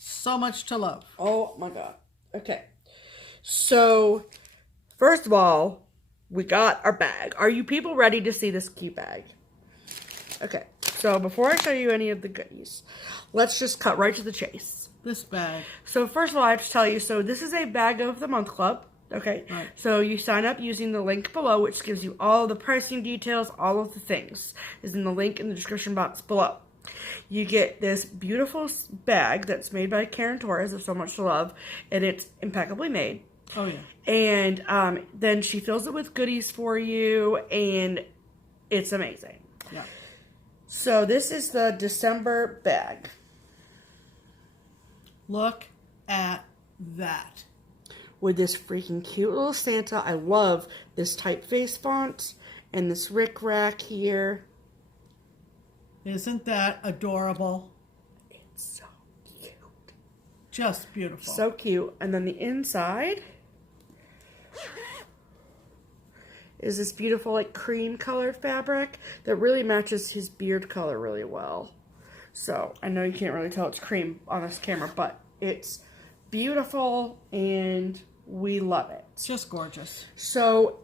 so much to love. Oh my God. Okay. So, first of all, we got our bag. Are you people ready to see this cute bag? Okay. So, before I show you any of the goodies, let's just cut right to the chase. This bag. So, first of all, I have to tell you, so this is a Bag of the Month Club. Okay. Right. So, you sign up using the link below, which gives you all the pricing details, all of the things. Is in the link in the description box below. You get this beautiful bag that's made by Karen Torres of So Much to Love, and it's impeccably made. Oh, yeah. And then she fills it with goodies for you, and it's amazing. Yeah. So this is the December bag. Look at that. With this freaking cute little Santa. I love this typeface font and this rickrack here. Isn't that adorable? It's so cute. Just beautiful. So cute. And then the inside is this beautiful like cream colored fabric that really matches his beard color really well. So I know you can't really tell it's cream on this camera, but it's beautiful and we love it. It's just gorgeous. So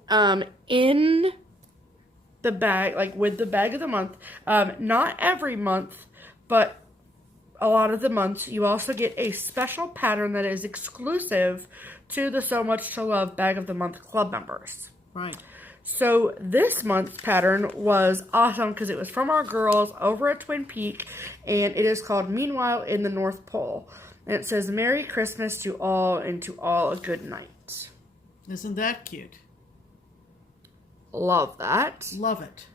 in the bag, like with the bag of the month, not every month, but a lot of the months, you also get a special pattern that is exclusive to the So Much to Love Bag of the Month Club members. Right. So this month's pattern was awesome because it was from our girls over at Twin Peak, and it is called Meanwhile in the North Pole. And it says, Merry Christmas to all, and to all a good night. Isn't that cute? Love that. Love it.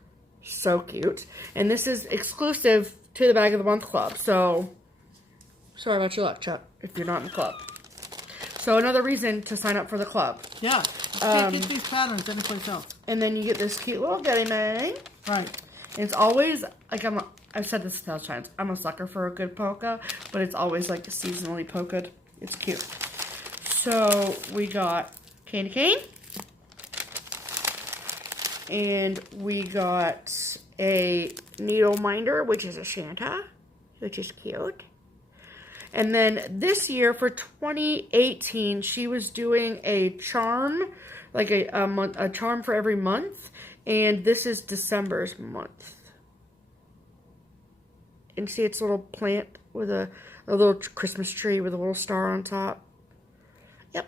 So cute. And this is exclusive to the Bag of the Month Club. So, sorry about your luck, Chuck, if you're not in the club. So, another reason to sign up for the club. Yeah. You can't get these patterns anyplace else. And then you get this cute little goodie bag. Right. And it's always, like, I've said this 1,000 times, I'm a sucker for a good polka, but it's always, like, seasonally polkaed. It's cute. So, we got candy cane. And we got a needle minder, which is a Santa, which is cute. And then this year, for 2018, she was doing a charm, like a charm for every month. And this is December's month. And see, it's a little plant with a little Christmas tree with a little star on top. Yep.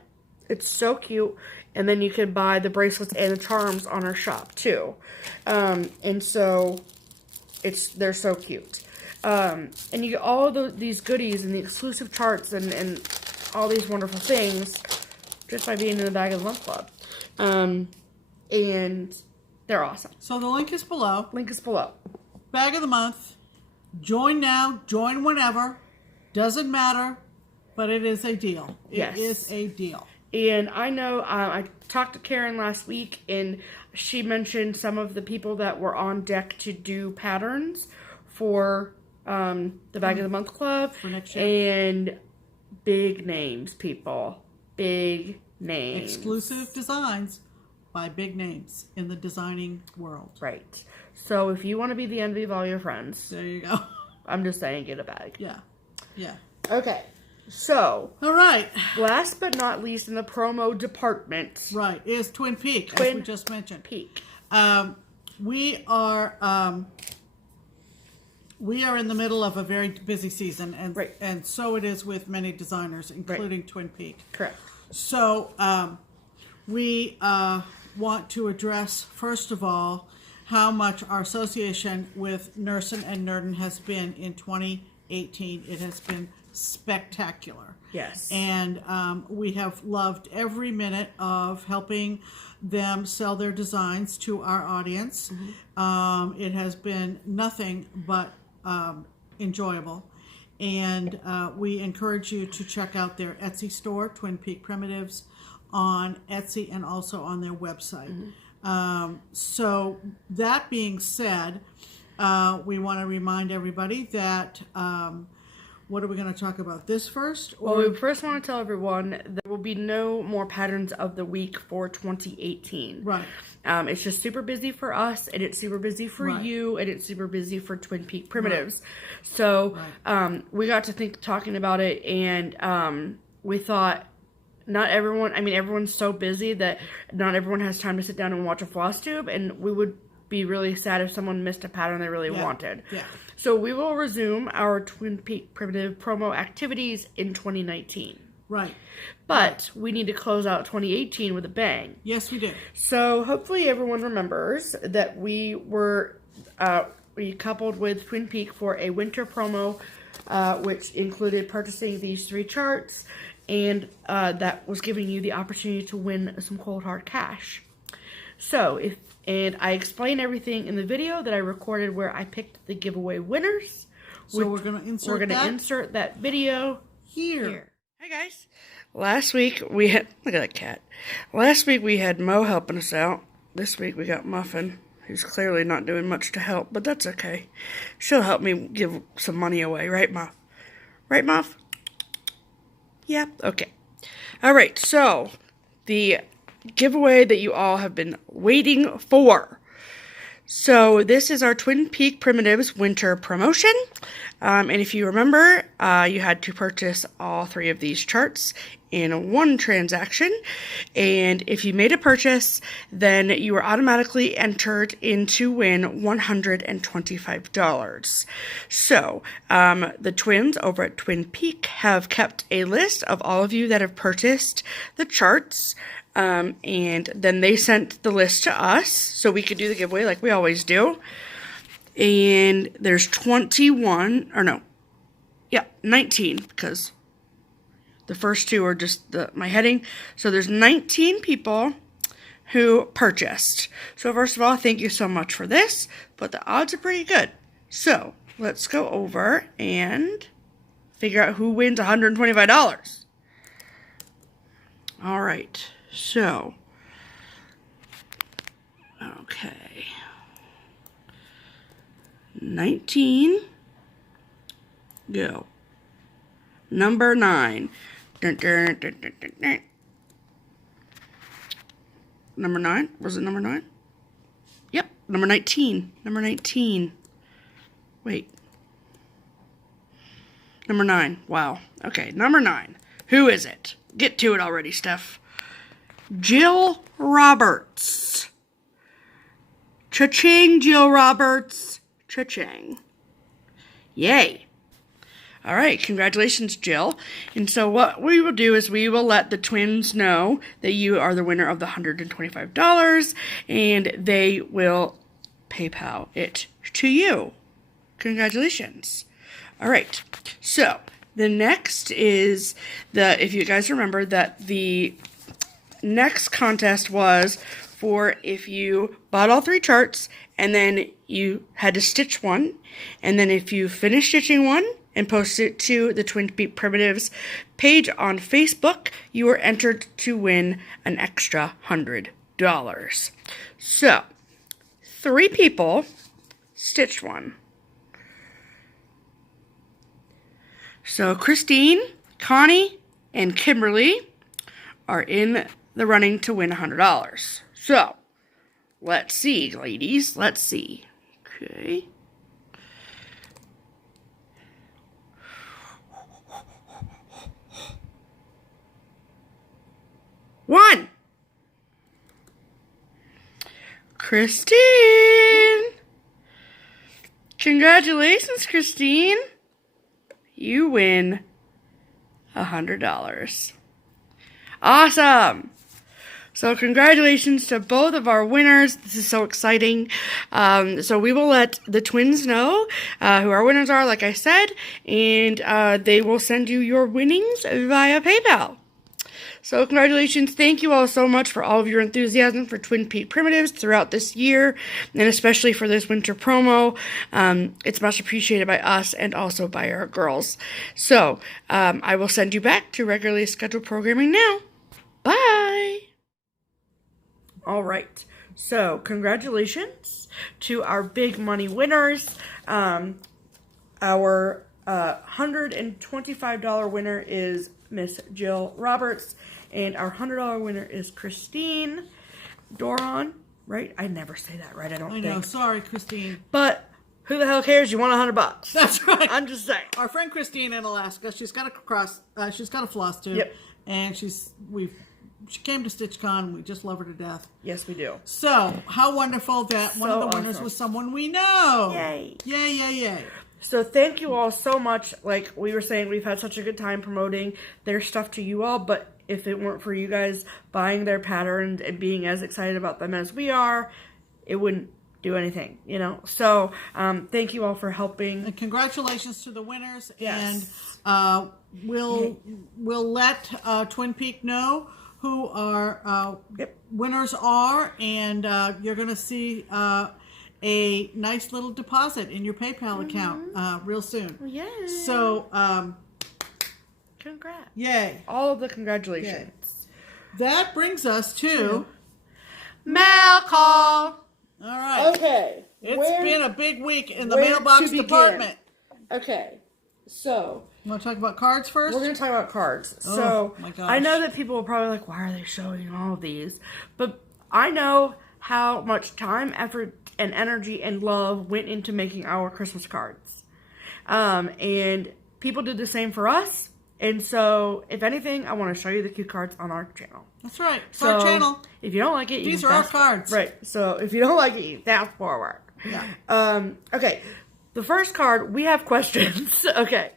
It's so cute. And then you can buy the bracelets and the charms on our shop, too. And so, they're so cute. And you get all these goodies and the exclusive charts and all these wonderful things just by being in the Bag of the Month Club. And they're awesome. So the link is below. Link is below. Bag of the month. Join now. Join whenever. Doesn't matter. But it is a deal. Yes. It is a deal. And I know I talked to Karen last week, and she mentioned some of the people that were on deck to do patterns for the Bag of the Month Club. For next year. And big names, people. Big names. Exclusive designs by big names in the designing world. Right. So if you want to be the envy of all your friends, There you go. I'm just saying, get a bag. Yeah. Yeah. Okay. So, All right. last but not least in the promo department. Right. Is Twin Peak, as Twin we just mentioned. Peak. We are in the middle of a very busy season, and Right. and so it is with many designers, including Twin Peak. Correct. So we want to address, first of all, how much our association with Nursin and Nerdin has been in 2018. It has been spectacular. Yes. And we have loved every minute of helping them sell their designs to our audience. It has been nothing but enjoyable. And we encourage you to check out their Etsy store, Twin Peak Primitives, on Etsy and also on their website. So that being said, we want to remind everybody that what are we going to talk about? This first? Well, we first want to tell everyone there will be no more patterns of the week for 2018. Right. It's just super busy for us, and it's super busy for you, and it's super busy for Twin Peak Primitives. So we got to talking about it, and we thought not everyone, I mean, everyone's so busy that not everyone has time to sit down and watch a FlossTube, and we would be really sad if someone missed a pattern they really wanted. So we will resume our Twin Peak Primitive promo activities in 2019. Right. But we need to close out 2018 with a bang. Yes, we do. So hopefully everyone remembers that we coupled with Twin Peak for a winter promo, which included purchasing these 3 charts, and that was giving you the opportunity to win some cold hard cash. So and I explained everything in the video that I recorded where I picked the giveaway winners. So we're going to insert that video here. Hey guys. Last week we had, look at that cat. Last week we had Mo helping us out. This week we got Muffin, who's clearly not doing much to help, but that's okay. She'll help me give some money away, right, Muff? Right, Muff? Yeah, okay. All right, so the giveaway that you all have been waiting for. So this is our Twin Peak Primitives winter promotion. And if you remember, you had to purchase all 3 of these charts in one transaction. And if you made a purchase, then you were automatically entered in to win $125. So the twins over at Twin Peak have kept a list of all of you that have purchased the charts. And then they sent the list to us so we could do the giveaway like we always do. And there's 19, because the first 2 are just my heading. So there's 19 people who purchased. So first of all, thank you so much for this, but the odds are pretty good. So let's go over and figure out who wins $125. All right. So, okay, 19, go. Number 9. Dun, dun, dun, dun, dun, dun. Number 9? Was it number 9? Yep, number 19. Number 19. Wait. Number 9. Wow. Okay, number 9. Who is it? Get to it already, Steph. Jill Roberts. Cha-ching, Jill Roberts. Cha-ching. Yay. All right, congratulations, Jill. And so what we will do is we will let the twins know that you are the winner of the $125, and they will PayPal it to you. Congratulations. All right, so the next is if you guys remember that the next contest was for if you bought all 3 charts and then you had to stitch one, and then if you finished stitching one and posted it to the Twin Peak Primitives page on Facebook, you were entered to win an extra $100. So 3 people stitched one. So Christine, Connie, and Kimberly are in the running to win $100. So, let's see, ladies. Let's see. Okay. One. Christine. Congratulations, Christine. You win $100. Awesome. So congratulations to both of our winners. This is so exciting. So we will let the twins know who our winners are, like I said, and they will send you your winnings via PayPal. So congratulations. Thank you all so much for all of your enthusiasm for Twin Peak Primitives throughout this year, and especially for this winter promo. It's much appreciated by us and also by our girls. So I will send you back to regularly scheduled programming now. Bye. All right. So congratulations to our big money winners. Our $125 winner is Miss Jill Roberts. And our $100 winner is Christine Doiron, right? I never say that right, I know. Sorry, Christine. But who the hell cares? You won $100. That's right. I'm just saying. Our friend Christine in Alaska, she's got a FlossTube. Yep. And she came to StitchCon. We just love her to death. Yes, we do. So, how wonderful that one of the winners was someone we know. Yay. Yay, yay, yay. So thank you all so much. Like we were saying, we've had such a good time promoting their stuff to you all, but if it weren't for you guys buying their patterns and being as excited about them as we are, it wouldn't do anything, you know? So thank you all for helping. And congratulations to the winners. Yes. And we'll let Twin Peak know who our winners are, and you're going to see a nice little deposit in your PayPal account real soon. Yay. So, congrats. Yay. All of the congratulations. Yay. That brings us to mail call. All right. Okay. It's been a big week in the mailbox department. Okay. So, you want to talk about cards first? We're going to talk about cards. Oh, so, my gosh. I know that people are probably like, why are they showing all of these? But I know how much time, effort, and energy and love went into making our Christmas cards. And people did the same for us. And so, if anything, I want to show you the cute cards on our channel. That's right. It's our channel. If you don't like it, these are our cards. Right. So, if you don't like it, you fast forward. Yeah. Okay. The first card, we have questions. Okay.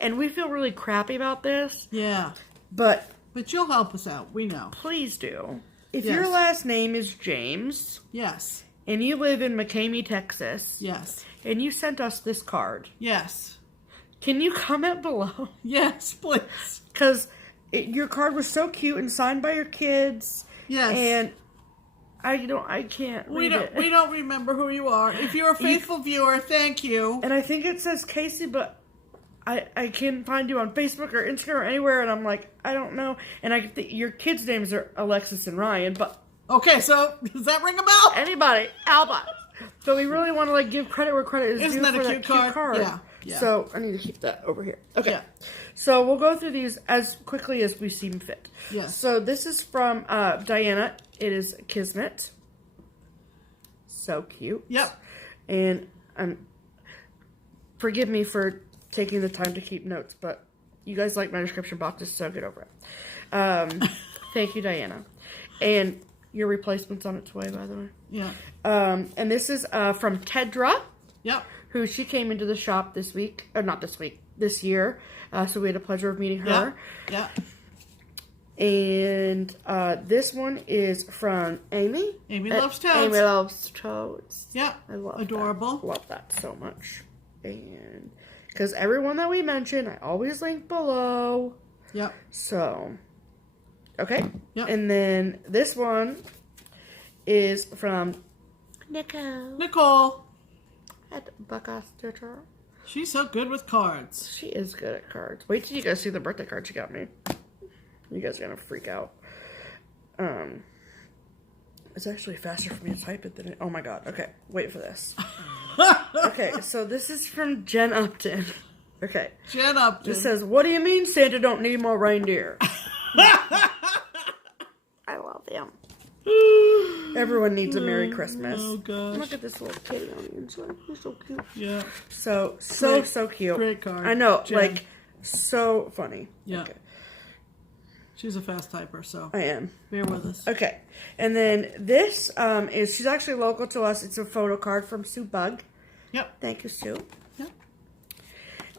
And we feel really crappy about this. Yeah. But you'll help us out. We know. Please do. If your last name is James. Yes. And you live in McCamey, Texas. Yes. And you sent us this card. Yes. Can you comment below? Yes, please. Because your card was so cute and signed by your kids. Yes. And I can't read it. We don't remember who you are. If you're a faithful viewer, thank you. And I think it says Casey, but I can't find you on Facebook or Instagram or anywhere, and I'm like, I don't know. And your kids' names are Alexis and Ryan, but... Okay, so does that ring a bell? Anybody, help us. So we really want to give credit where credit is due. Isn't that a cute card? Yeah. So I need to keep that over here. Okay. Yeah. So we'll go through these as quickly as we seem fit. Yes. So this is from Diana. It is Kismet. So cute. Yep. And forgive me for taking the time to keep notes, but you guys like my description boxes, so get over it. Thank you, Diana. And your replacement's on its way, by the way. Yeah. And this is from Tedra. Yep. Who she came into the shop this week, or not this week, this year. So we had a pleasure of meeting her. Yeah. And this one is from Amy. Amy loves toads. Amy loves toads. Yeah. I love adorable. That. Love that so much. And because everyone that we mention, I always link below. Yep. So, okay. Yep. And then this one is from Nicole. At Buckster. She's so good with cards. She is good at cards. Wait till you guys see the birthday card she got me. You guys are gonna freak out. It's actually faster for me to type it than it. Oh my god. Okay, wait for this. Okay, so this is from Jen Upton. Okay. Jen Upton. It says, "What do you mean Santa don't need more reindeer?" I love him. Everyone needs a Merry Christmas. Oh gosh. Look at this little kitty on the inside. He's so cute. Yeah. So cute. Great card. I know, Jen. like, so funny. Yeah. Okay. She's a fast typer, so. I am. Bear with us. Okay. And then this she's actually local to us. It's a photo card from Sue Bug. Yep. Thank you, Sue. Yep.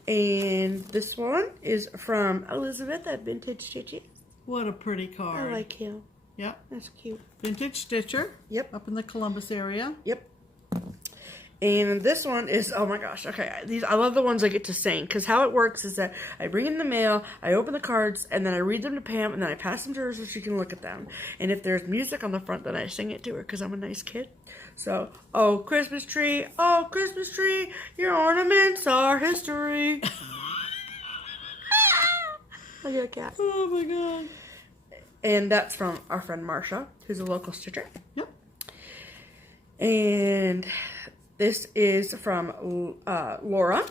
And this one is from Elizabeth at Vintage Stitchy. What a pretty card. I like him. Yep. That's cute. Vintage Stitcher. Yep. Up in the Columbus area. Yep. And this one is, oh my gosh, okay, I love the ones I get to sing, because how it works is that I bring in the mail, I open the cards, and then I read them to Pam, and then I pass them to her so she can look at them. And if there's music on the front, then I sing it to her, because I'm a nice kid. So, oh Christmas tree, your ornaments are history. Look at a cat. Oh my god. And that's from our friend Marsha, who's a local stitcher. Yep. And this is from Laura.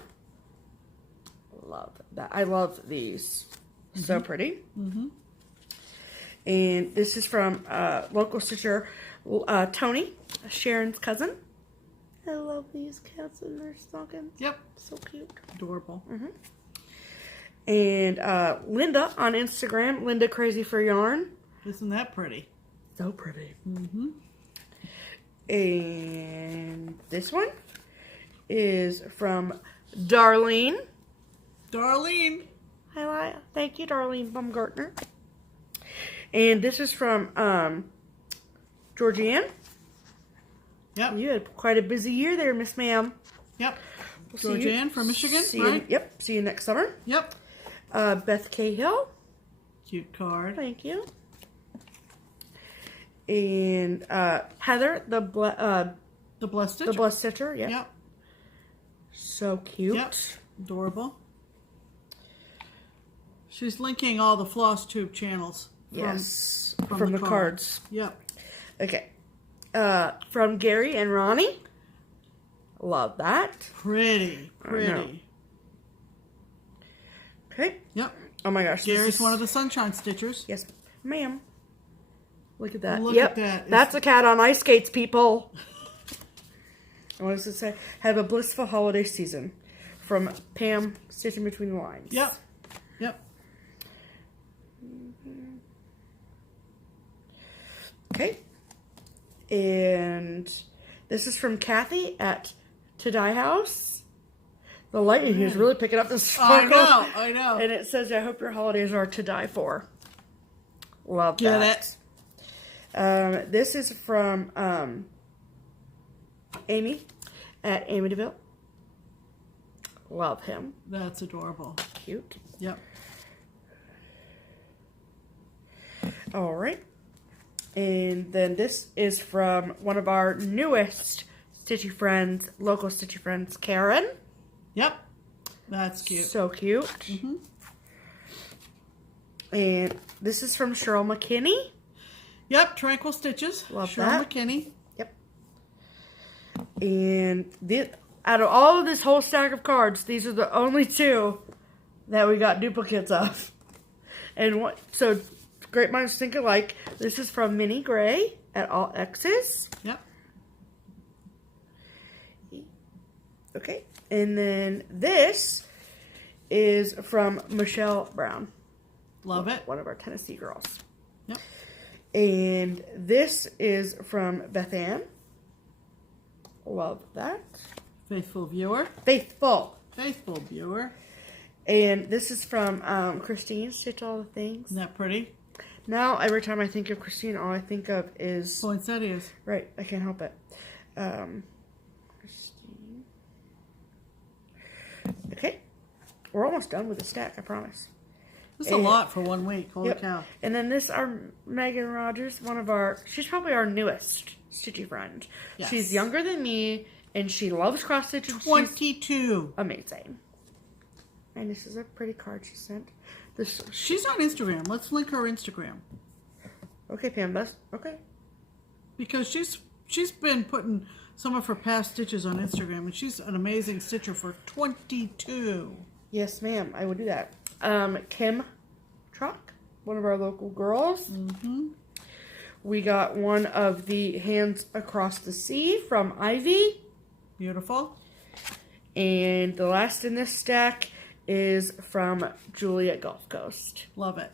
Love that. I love these. So pretty. Mm-hmm. And this is from local stitcher Tony, Sharon's cousin. I love these cats in their stockings. Yep. So cute. Adorable. Mm-hmm. And Linda on Instagram, Linda Crazy for Yarn. Isn't that pretty? So pretty. Mm-hmm. And this one is from Darlene. Darlene. Thank you, Darlene Baumgartner. And this is from Georgianne. Yep. You had quite a busy year there, Miss Ma'am. Yep. Georgianne from Michigan, right? Yep. See you next summer. Yep. Beth Cahill. Cute card. Thank you. And Heather, the Blessed Stitcher. The Blessed Stitcher. Yep. Yep. So cute. Yep. Adorable. She's linking all the FlossTube channels. From the cards. Yep. Okay. From Gary and Ronnie. Love that. Pretty. Okay. Yep. Oh my gosh. Gary's one of the Sunshine Stitchers. Yes, ma'am. Look at that. Look at that. That's a cat on ice skates, people. What does it say? Have a blissful holiday season. From Pam, Stitching Between the Lines. Yep. Yep. Okay. And this is from Kathy at To Die House. The light in here is really picking up the sparkle. I know. And it says, I hope your holidays are to die for. Love Get that. it. This is from Amy at Amy DeVille. Love him. That's adorable. Cute. Yep. All right. And then this is from one of our newest Stitchy friends, local Stitchy friends, Karen. Yep. That's cute. So cute. Mm-hmm. And this is from Cheryl McKinney. Yep. Tranquil Stitches. Love Cheryl that. McKinney. Yep. And out of all of this whole stack of cards, these are the only two that we got duplicates of. And so great minds think alike. This is from Minnie Gray at All X's. Yep. Okay. And then this is from Michelle Brown. Love it. One of our Tennessee girls. Yep. And this is from Beth Ann. Love that. Faithful viewer. Faithful viewer. And this is from Christine, Stitch All the Things. Isn't that pretty? Now, every time I think of Christine, all I think of is... Poinsettias. Right, I can't help it. Christine. Okay. We're almost done with the stack, I promise. That's a lot for 1 week. Holy cow. And then this are Megan Rogers, she's probably our newest Stitchy friend. Yes. She's younger than me, and she loves cross stitching. 22. Amazing. And this is a pretty card she sent. She's on Instagram. Let's link her Instagram. Okay, Pam, that's okay. Because she's been putting some of her past stitches on Instagram, and she's an amazing stitcher for 22. Yes, ma'am. I will do that. Kim Truck, one of our local girls. Mm-hmm. We got one of the Hands Across the Sea from Ivy. Beautiful. And the last in this stack is from Julia Gulf Coast. Love it.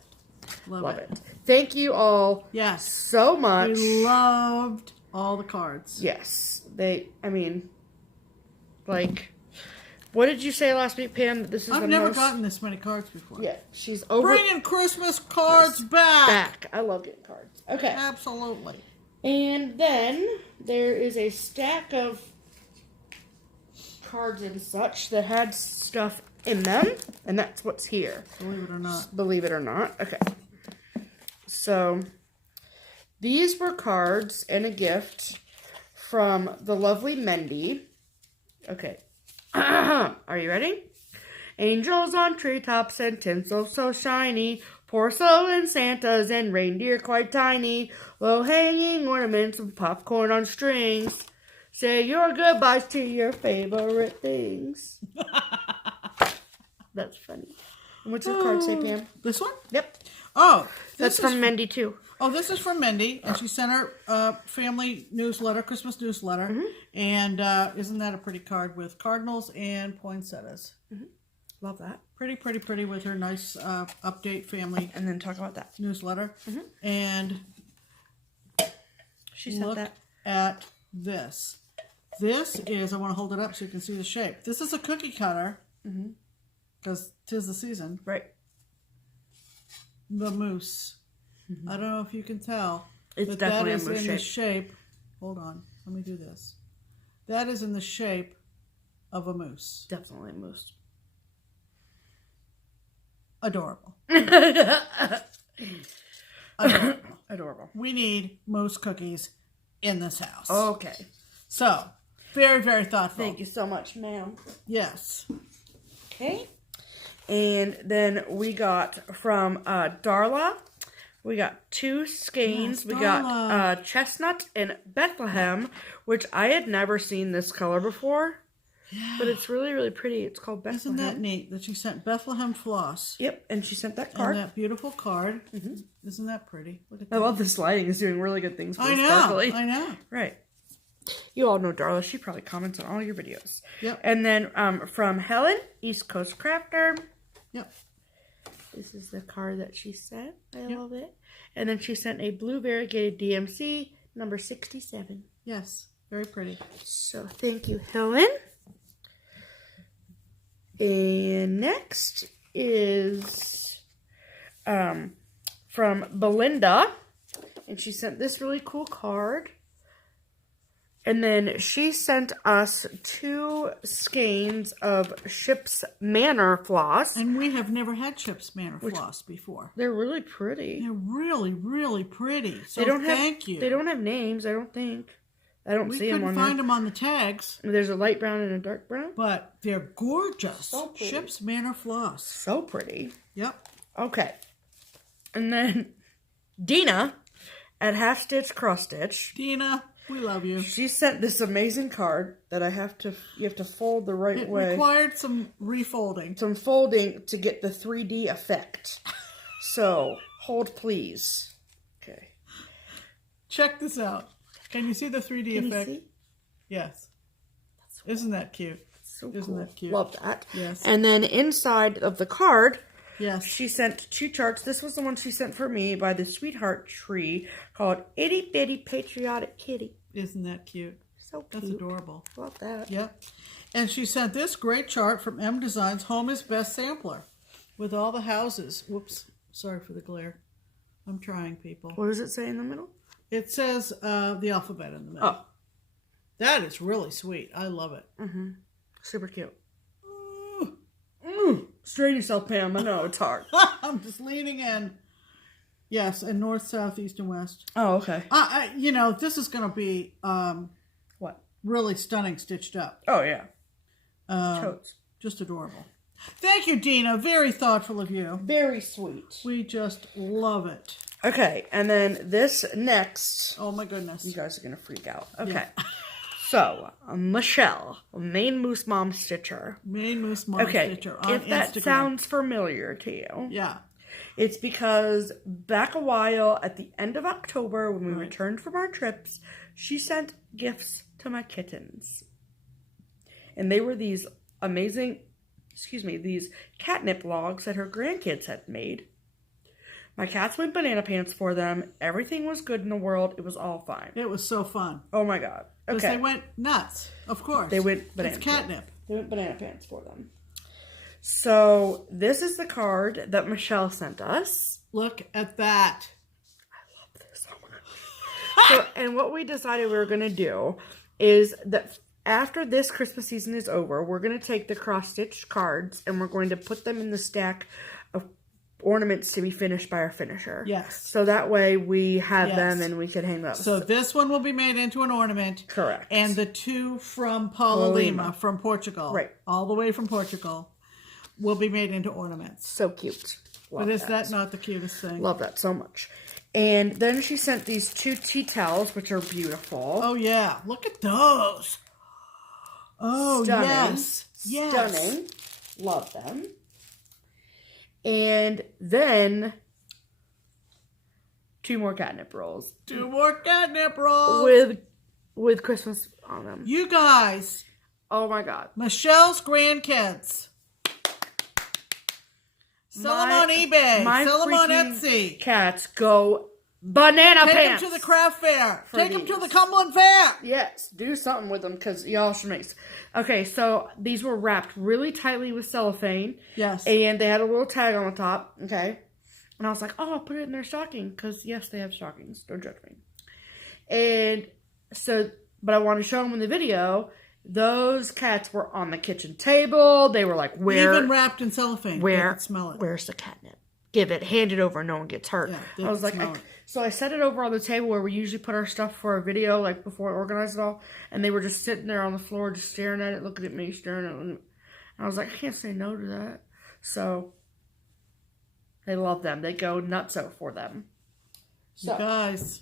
Love it. Thank you all so much. We loved all the cards. Yes. What did you say last week, Pam? That this is I've the never most... gotten this many cards before. Yeah, she's over... Bringing Christmas cards back. I love getting cards. Okay. Absolutely. And then there is a stack of cards and such that had stuff in them, and that's what's here. Believe it or not. Believe it or not. Okay. So, these were cards and a gift from the lovely Mendy. Okay. Are you ready? Angels on treetops and tinsel so shiny, porcelain Santas and reindeer quite tiny, low-hanging ornaments and popcorn on strings. Say your goodbyes to your favorite things. That's funny. And what's your card say, Pam? This one? Yep. Oh, That's from Mendy, too. Oh, this is from Mindy, and she sent her family newsletter, Christmas newsletter, and isn't that a pretty card with cardinals and poinsettias? Love that. Pretty with her nice update family And then talk about that. newsletter. And She sent look that. at this. This is, I want to hold it up so you can see the shape. This is a cookie cutter, because 'tis the season. Right. The moose. I don't know if you can tell. It's but definitely that is a moose in the shape. shape. Hold on. Let me do this. That is in the shape of a moose. Definitely a moose. Adorable. Adorable. We need moose cookies in this house. Okay. So, very thoughtful. Thank you so much, ma'am. Yes. Okay. And then we got from Darla, we got 2 skeins. Yes, we Darla. got Chestnut and Bethlehem, which I had never seen this color before. Yeah. But it's really pretty. It's called Bethlehem. Isn't that neat that she sent Bethlehem Floss? Yep, and she sent that card. And that beautiful card. Isn't that pretty? Look at that. I love this lighting. It's doing really good things for I us know. sparkly. I know. Right. You all know Darla. She probably comments on all your videos. Yep. And then from Helen, East Coast Crafter. Yep. This is the card that she sent. I love it. And then she sent a blue variegated DMC number 67. Yes. Very pretty. So thank you, Helen. And next is from Belinda. And she sent this really cool card. And then she sent us 2 skeins of Ship's Manor floss. And we have never had Chip's Manor floss before. They're really pretty. They're really pretty. So Thank you. They don't have names, I don't think. I don't We see them couldn't on find there. them on the tags, There's a light brown and a dark brown. but they're gorgeous. So pretty. Ship's Manor floss. So pretty. Yep. Okay. And then Dina at Half Stitch Cross Stitch. Dina, we love you. She sent this amazing card that you have to fold the right It way. required some refolding. Some folding to get the 3D effect. So, hold please. Okay. Check this out. Can you see the 3D Can effect? you see? Yes. Isn't that cute? So Isn't cool. that cute? Love that. Yes. And then inside of the card, Yes. she sent 2 charts. This was the one she sent for me by the Sweetheart Tree called Itty Bitty Patriotic Kitty. Isn't that cute? So cute. That's adorable. Love that. Yep. And she sent this great chart from M Designs Home is Best Sampler with all the houses. Whoops. Sorry for the glare. I'm trying, people. What does it say in the middle? It says the alphabet in the middle. Oh. That is really sweet. I love it. Mm-hmm. Super cute. Straighten yourself, Pam. I know it's hard. I'm just leaning in. Yes, and north, south, east, and west. Oh, okay. This is going to be What? really stunning stitched up. Oh, yeah. Totes. Just adorable. Thank you, Dina. Very thoughtful of you. Very sweet. We just love it. Okay, and then this next... Oh, my goodness. You guys are going to freak out. Okay. Yeah. So, Michelle, Maine Moose Mom Stitcher. Maine Moose Mom Stitcher on if that Instagram. sounds familiar to you, Yeah. it's because back a while at the end of October when we returned from our trips, she sent gifts to my kittens. And they were these amazing, these catnip logs that her grandkids had made. My cats went banana pants for them. Everything was good in the world. It was all fine. It was so fun. Oh my God. Because Okay. they went nuts, of course. They went bananas. It's catnip. They went banana pants for them. So this is the card that Michelle sent us. Look at that. I love this so much. So, and what we decided we were going to do is that after this Christmas season is over, we're going to take the cross-stitched cards and we're going to put them in the stack of ornaments to be finished by our finisher. Yes. So that way we have them and we can hang those. So this one will be made into an ornament. Correct. And the two from Paula Lima from Portugal. Right. All the way from Portugal will be made into ornaments. So cute. Love But is that not the cutest thing? Love that so much. And then she sent these 2 tea towels, which are beautiful. Oh, yeah. Look at those. Oh, Stunning. yes. Yes. Stunning. Love them. And then 2 more catnip rolls. 2 more catnip rolls. With Christmas on them. You guys. Oh my God. Michelle's grandkids. Sell them on eBay. Sell them on Etsy. Cats go banana pants. Take them to the craft fair. Take them to the Cumberland Fair. Yes, do something with them because y'all should make. Okay, so these were wrapped really tightly with cellophane. Yes. And they had a little tag on the top. Okay. And I was like, oh, I'll put it in their stocking because, yes, they have stockings. Don't judge me. And so, but I want to show them in the video. Those cats were on the kitchen table. They were like, where? Even wrapped in cellophane. Where? Smell it. Where's the catnip? Give it. Hand it over. No one gets hurt. Yeah, I was like, so I set it over on the table where we usually put our stuff for a video, like before I organize it all. And they were just sitting there on the floor, just staring at it, looking at me, staring at it. And I was like, I can't say no to that. So they love them. They go nutso for them. So, you guys,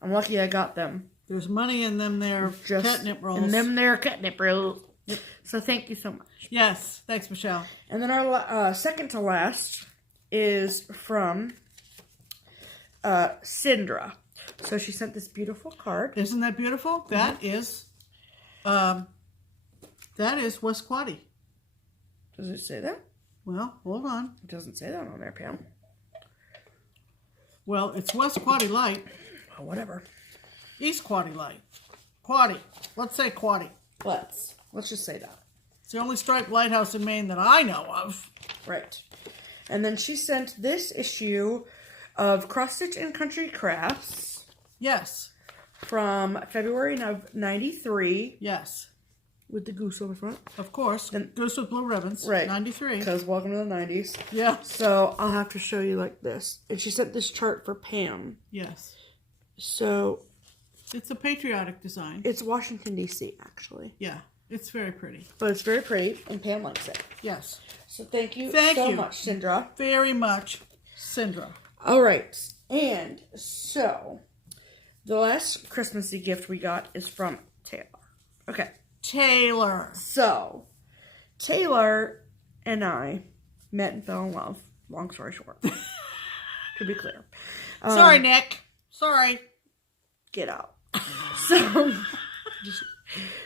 I'm lucky I got them. there's money in them there catnip rolls. In them there catnip rolls. Yep. So thank you so much. Yes. Thanks, Michelle. And then our second to last is from Sindra. So she sent this beautiful card. Isn't that beautiful? That is West Quaddy. Does it say that? Well, hold on. It doesn't say that on there, Pam. Well, it's West Quaddy Light. Oh, whatever. East Quaddy Light. Quaddy. Let's say Quaddy. Let's just say that. It's the only striped lighthouse in Maine that I know of. Right. And then she sent this issue of Cross Stitch and Country Crafts. Yes. From February of 93. Yes. With the goose on the front. Of course. And goose with blue ribbons. Right. 93. Because welcome to the 90s. Yeah. So I'll have to show you like this. And she sent this chart for Pam. Yes. So it's a patriotic design. It's Washington, D.C., actually. Yeah. It's very pretty. But it's very pretty, and Pam likes it. Yes. So thank you so much, Sindra. Very much, Sindra. All right. And so, the last Christmassy gift we got is from Taylor. Okay. Taylor. So, Taylor and I met and fell in love. Long story short. To be clear. Sorry, Nick. Sorry. Get out.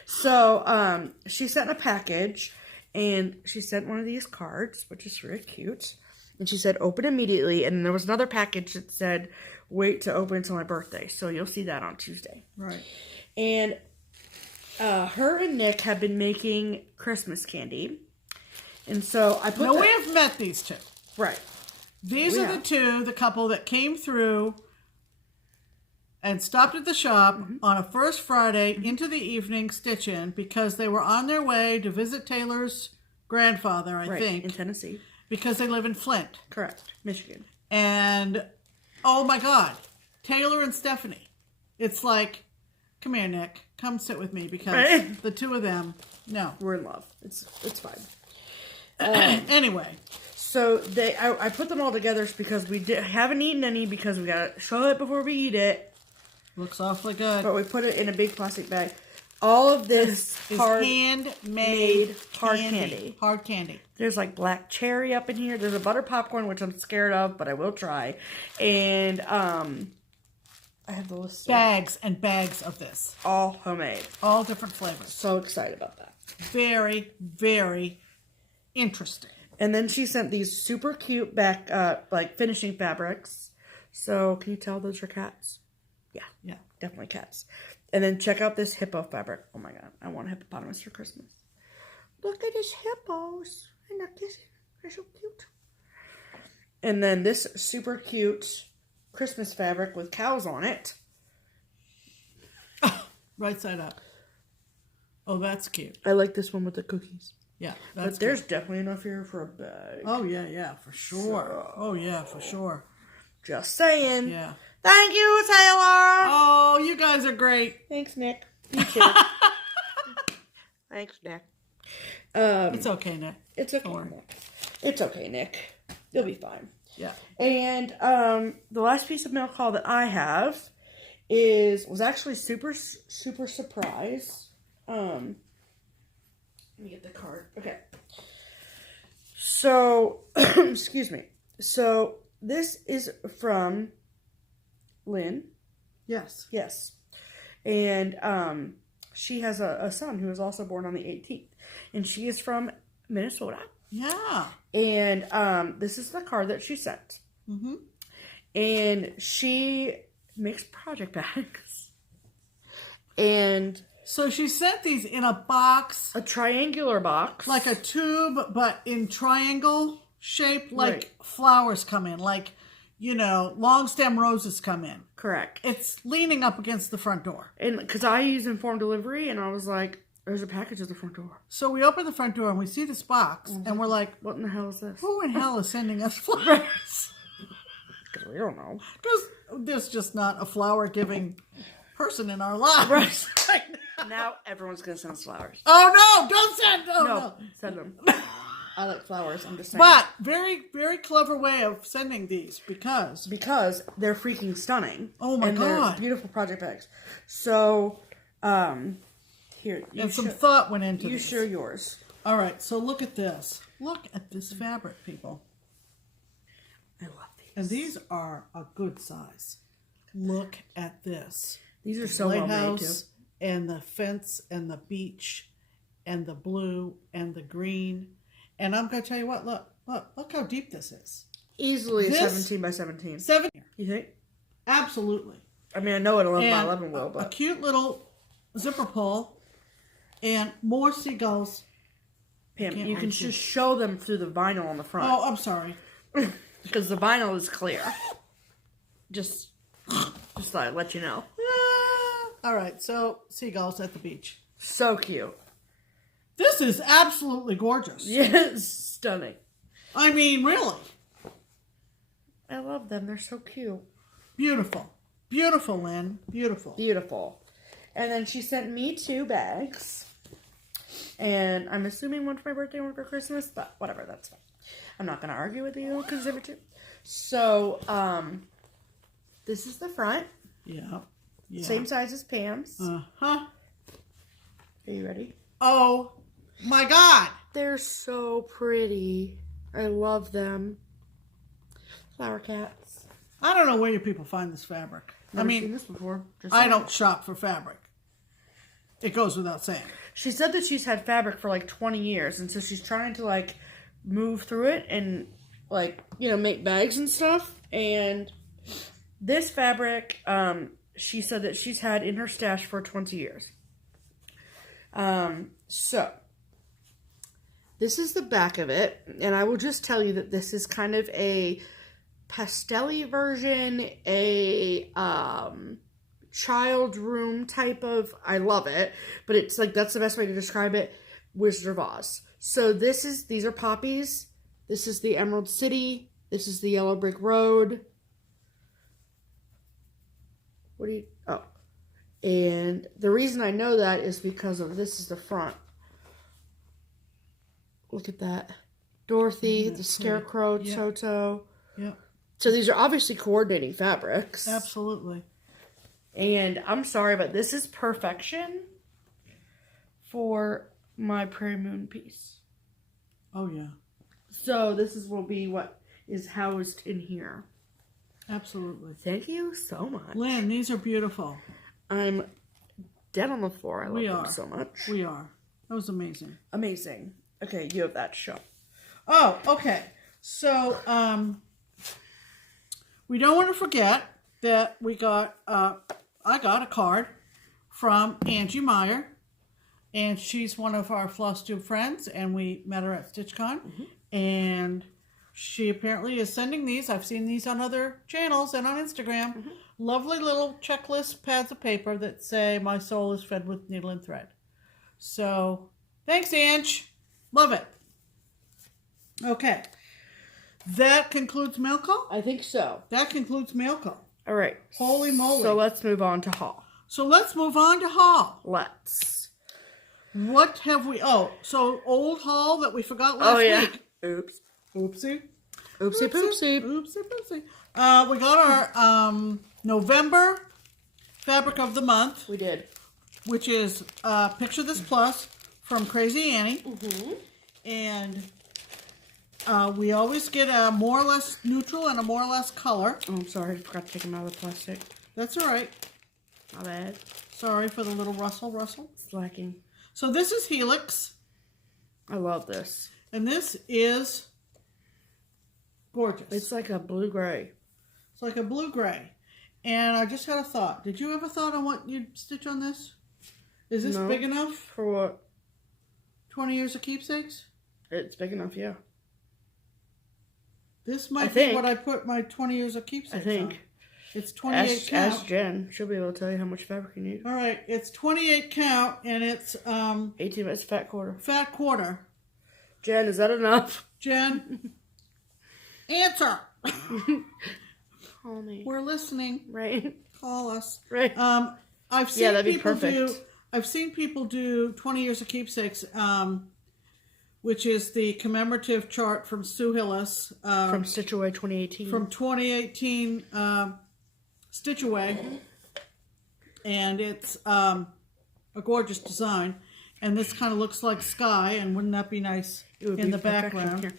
So, she sent a package, and she sent one of these cards, which is very cute. And she said, open immediately. And there was another package that said, wait to open until my birthday. So you'll see that on Tuesday. Right. And her and Nick have been making Christmas candy. And so I put we have met these two. Right. These are the couple that came through and stopped at the shop on a first Friday into the evening stitching because they were on their way to visit Taylor's grandfather, I think. In Tennessee. Because they live in Flint. Correct. Michigan. And, oh my God, Taylor and Stephanie. It's like, come here, Nick. Come sit with me because the two of them, no. We're in love. It's fine. Anyway. So I put them all together because we haven't eaten any because we got to show it before we eat it. Looks awfully good. But we put it in a big plastic bag. All of this is handmade hard candy. Hard candy. There's like black cherry up in here. There's a butter popcorn, which I'm scared of, but I will try. And I have the list. Bags and bags of this. All homemade. All different flavors. So excited about that. Very, very interesting. And then she sent these super cute back, like finishing fabrics. So can you tell those are cats? Yeah, definitely cats. And then check out this hippo fabric. Oh my God, I want a hippopotamus for Christmas. Look at his hippos. And they're kissing. They're so cute. And then this super cute Christmas fabric with cows on it. Right side up. Oh, that's cute. I like this one with the cookies. Yeah, that's but there's definitely enough here for a bag. Oh, yeah, for sure. Oh, yeah, for sure. Just saying. Yeah. Thank you, Taylor. Oh, you guys are great. Thanks, Nick. You too. Thanks, Nick. It's okay, Nick. It's okay, Nick. It's okay, Nick. You'll be fine. Yeah. And the last piece of mail call that I have was actually super surprise. Let me get the card. Okay. So, excuse me. So, this is from Lynn. Yes. Yes. And she has a son who was also born on the 18th. And she is from Minnesota. Yeah. And this is the card that she sent. Mm-hmm. And she makes project bags. And so she sent these in a box. A triangular box. Like a tube, but in triangle shape, like right. Flowers come in. Like, long stem roses come in. Correct. It's leaning up against the front door. And because I use informed delivery, and I was like, there's a package at the front door. So we open the front door and we see this box, and we're like, what in the hell is this? Who in hell is sending us flowers? Because we don't know. Because there's just not a flower-giving person in our lives. Right. Now everyone's going to send us flowers. Oh, no! Don't send them! No, send them. I like flowers, I'm just saying. But, very, very clever way of sending these, because they're freaking stunning. Oh, my God. They're beautiful project bags. So, here. And some thought went into this. You share yours. All right, so look at this. Look at this fabric, people. I love these. And these are a good size. Look at this. These are so well made, too. And the fence and the beach and the blue and the green. And I'm going to tell you what, look how deep this is. Easily a 17 by 17. You think? Absolutely. I mean, I know an 11 by 11 will, but. A cute little zipper pull and more seagulls. Pam, you can just show them through the vinyl on the front. Oh, I'm sorry. Because the vinyl is clear. Just thought I'd let you know. All right, so seagulls at the beach. So cute. This is absolutely gorgeous. Yes, stunning. I mean, really. I love them. They're so cute. Beautiful. Beautiful, Lynn. Beautiful. Beautiful. And then she sent me 2 bags. And I'm assuming one for my birthday, one for Christmas, but whatever, that's fine. I'm not going to argue with you because of it. So, this is the front. Yeah. Same size as Pam's. Uh-huh. Are you ready? Oh, my God. They're so pretty. I love them. Flower cats. I don't know where you people find this fabric. Never seen this before. I don't shop for fabric. It goes without saying. She said that she's had fabric for like 20 years, and so she's trying to like move through it and like, make bags and stuff. And this fabric, she said that she's had in her stash for 20 years. So this is the back of it, and I will just tell you that this is kind of a pastel-y version, a child room type of, I love it, but it's like, that's the best way to describe it, Wizard of Oz. So these are poppies, this is the Emerald City, this is the Yellow Brick Road. And the reason I know that is because of this is the front. Look at that. Dorothy, the Scarecrow, Toto. Yep. So these are obviously coordinating fabrics. Absolutely. And I'm sorry, but this is perfection for my Prairie Moon piece. Oh, yeah. So this will be what is housed in here. Absolutely. Thank you so much. Lynn, these are beautiful. I'm dead on the floor. I love them so much. We are. That was amazing. Amazing. Okay, you have that show. Oh, okay. So, we don't want to forget that I got a card from Angie Meyer. And she's one of our FlossTube friends, and we met her at StitchCon. And she apparently is sending these. I've seen these on other channels and on Instagram. Lovely little checklist pads of paper that say, "My soul is fed with needle and thread." So, thanks, Ange. Love it. Okay. That concludes mail call? I think so. That concludes mail call. All right. Holy moly. So let's move on to haul. So let's move on to haul. Let's. What have we... Oh, so old haul that we forgot last week. Oops. Oopsie. Oopsie poopsie. Oopsie poopsie. We got our November fabric of the month. We did. Which is Picture This Plus from Crazy Annie. And we always get a more or less neutral and a more or less color. Oh, I'm sorry. I forgot to take them out of the plastic. That's all right. My bad. Sorry for the little rustle. Slacking. So this is Helix. I love this. And this is gorgeous. It's like a blue-gray. It's like a blue-gray. And I just had a thought. Did you have a thought on what you'd stitch on this? Is this big enough? For what? 20 years of Keepsakes? It's big enough, yeah. This might be what I put my 20 years of Keepsakes I think. on. It's 28 count. Ask Jen. She'll be able to tell you how much fabric you need. All right. It's 28 count, and it's 18 minutes fat quarter. Fat quarter. Jen, is that enough? Jen, answer. Call me. We're listening. Right. Call us. Right. I've seen that'd be people perfect. I've seen people do 20 years of Keepsakes, which is the commemorative chart from Sue Hillis. From Stitch Away 2018. From 2018 Stitch Away. And it's a gorgeous design. And this kind of looks like sky, and wouldn't that be nice in the background? Here.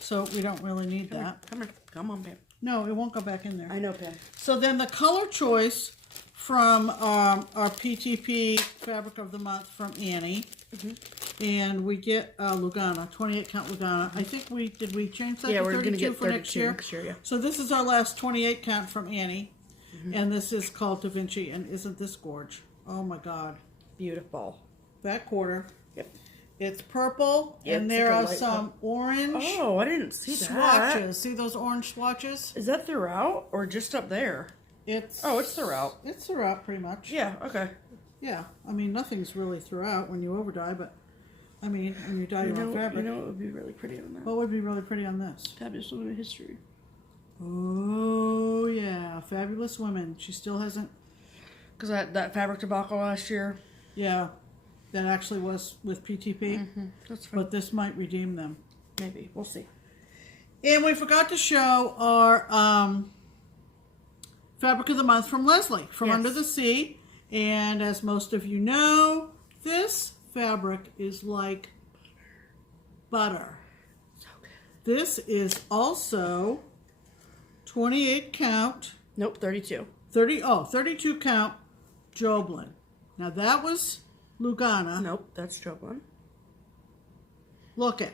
So we don't really need that. Come here. Come on, Pam. No, it won't go back in there. I know, Pam. So then the color choice from our PTP Fabric of the Month from Annie. And we get Lugana, 28 count Lugana. I think did we change that to 32 we're going to get for next year? Yeah. So this is our last 28 count from Annie. And this is called Da Vinci. And isn't this gorge? Oh my God. Beautiful. That quarter. Yep. It's purple, and there are some orange I didn't see that. swatches. See those orange swatches? Is that throughout or just up there? It's throughout. It's throughout, pretty much. Yeah, okay. Yeah, I mean, nothing's really throughout when you over dye, but I mean, when you dye your own fabric. You know what would be really pretty on that? What would be really pretty on this? Fabulous Women History. Oh, yeah. Fabulous Women. She still hasn't... Because that fabric debacle last year. Yeah, that actually was with PTP. That's fine. But this might redeem them. Maybe. We'll see. And we forgot to show our Fabric of the Month from Leslie, from Under the Sea. And as most of you know, this fabric is like butter. So good. This is also 28 count. Nope, 32. 32 count Joblin. Now that was Lugana. Nope, that's Joblin. Look it.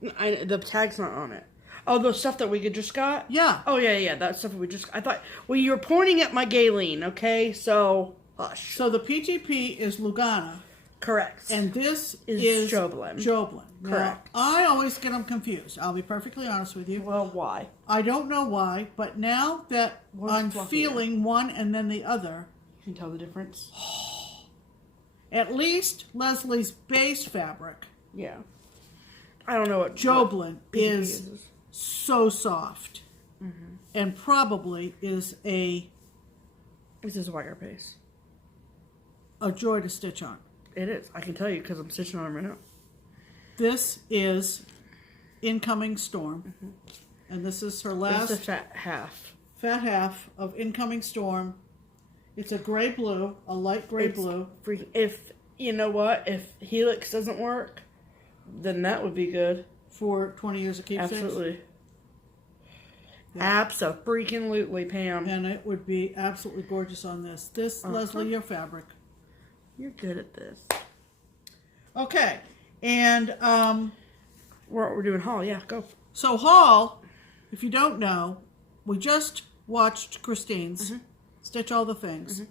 The tag's not on it. Oh, the stuff that we just got? Yeah. Oh, yeah, that stuff we just... I thought... Well, you were pointing at my Galen, okay? So, hush. So the PTP is Lugana. Correct. And this is Joblin. Joblin. Correct. Now, I always get them confused. I'll be perfectly honest with you. Well, why? I don't know why, but now that I'm feeling one and then the other... You can tell the difference? At least Leslie's base fabric. Yeah. I don't know what... Joblin is so soft. And probably is This is a wire paste. a joy to stitch on. It is. I can tell you because I'm stitching on them right now. This is Incoming Storm. And this is her last It's a fat half of Incoming Storm. It's a gray blue, a light gray blue. If, you know what, if Helix doesn't work, then that would be good. For 20 years of Keepsakes. Absolutely. Yeah. Abso-freaking-lutely, Pam. And it would be absolutely gorgeous on this. This, Leslie, your fabric. You're good at this. Okay. And, We're doing haul, yeah, go. so haul, if you don't know, we just watched Christine's Stitch All the Things.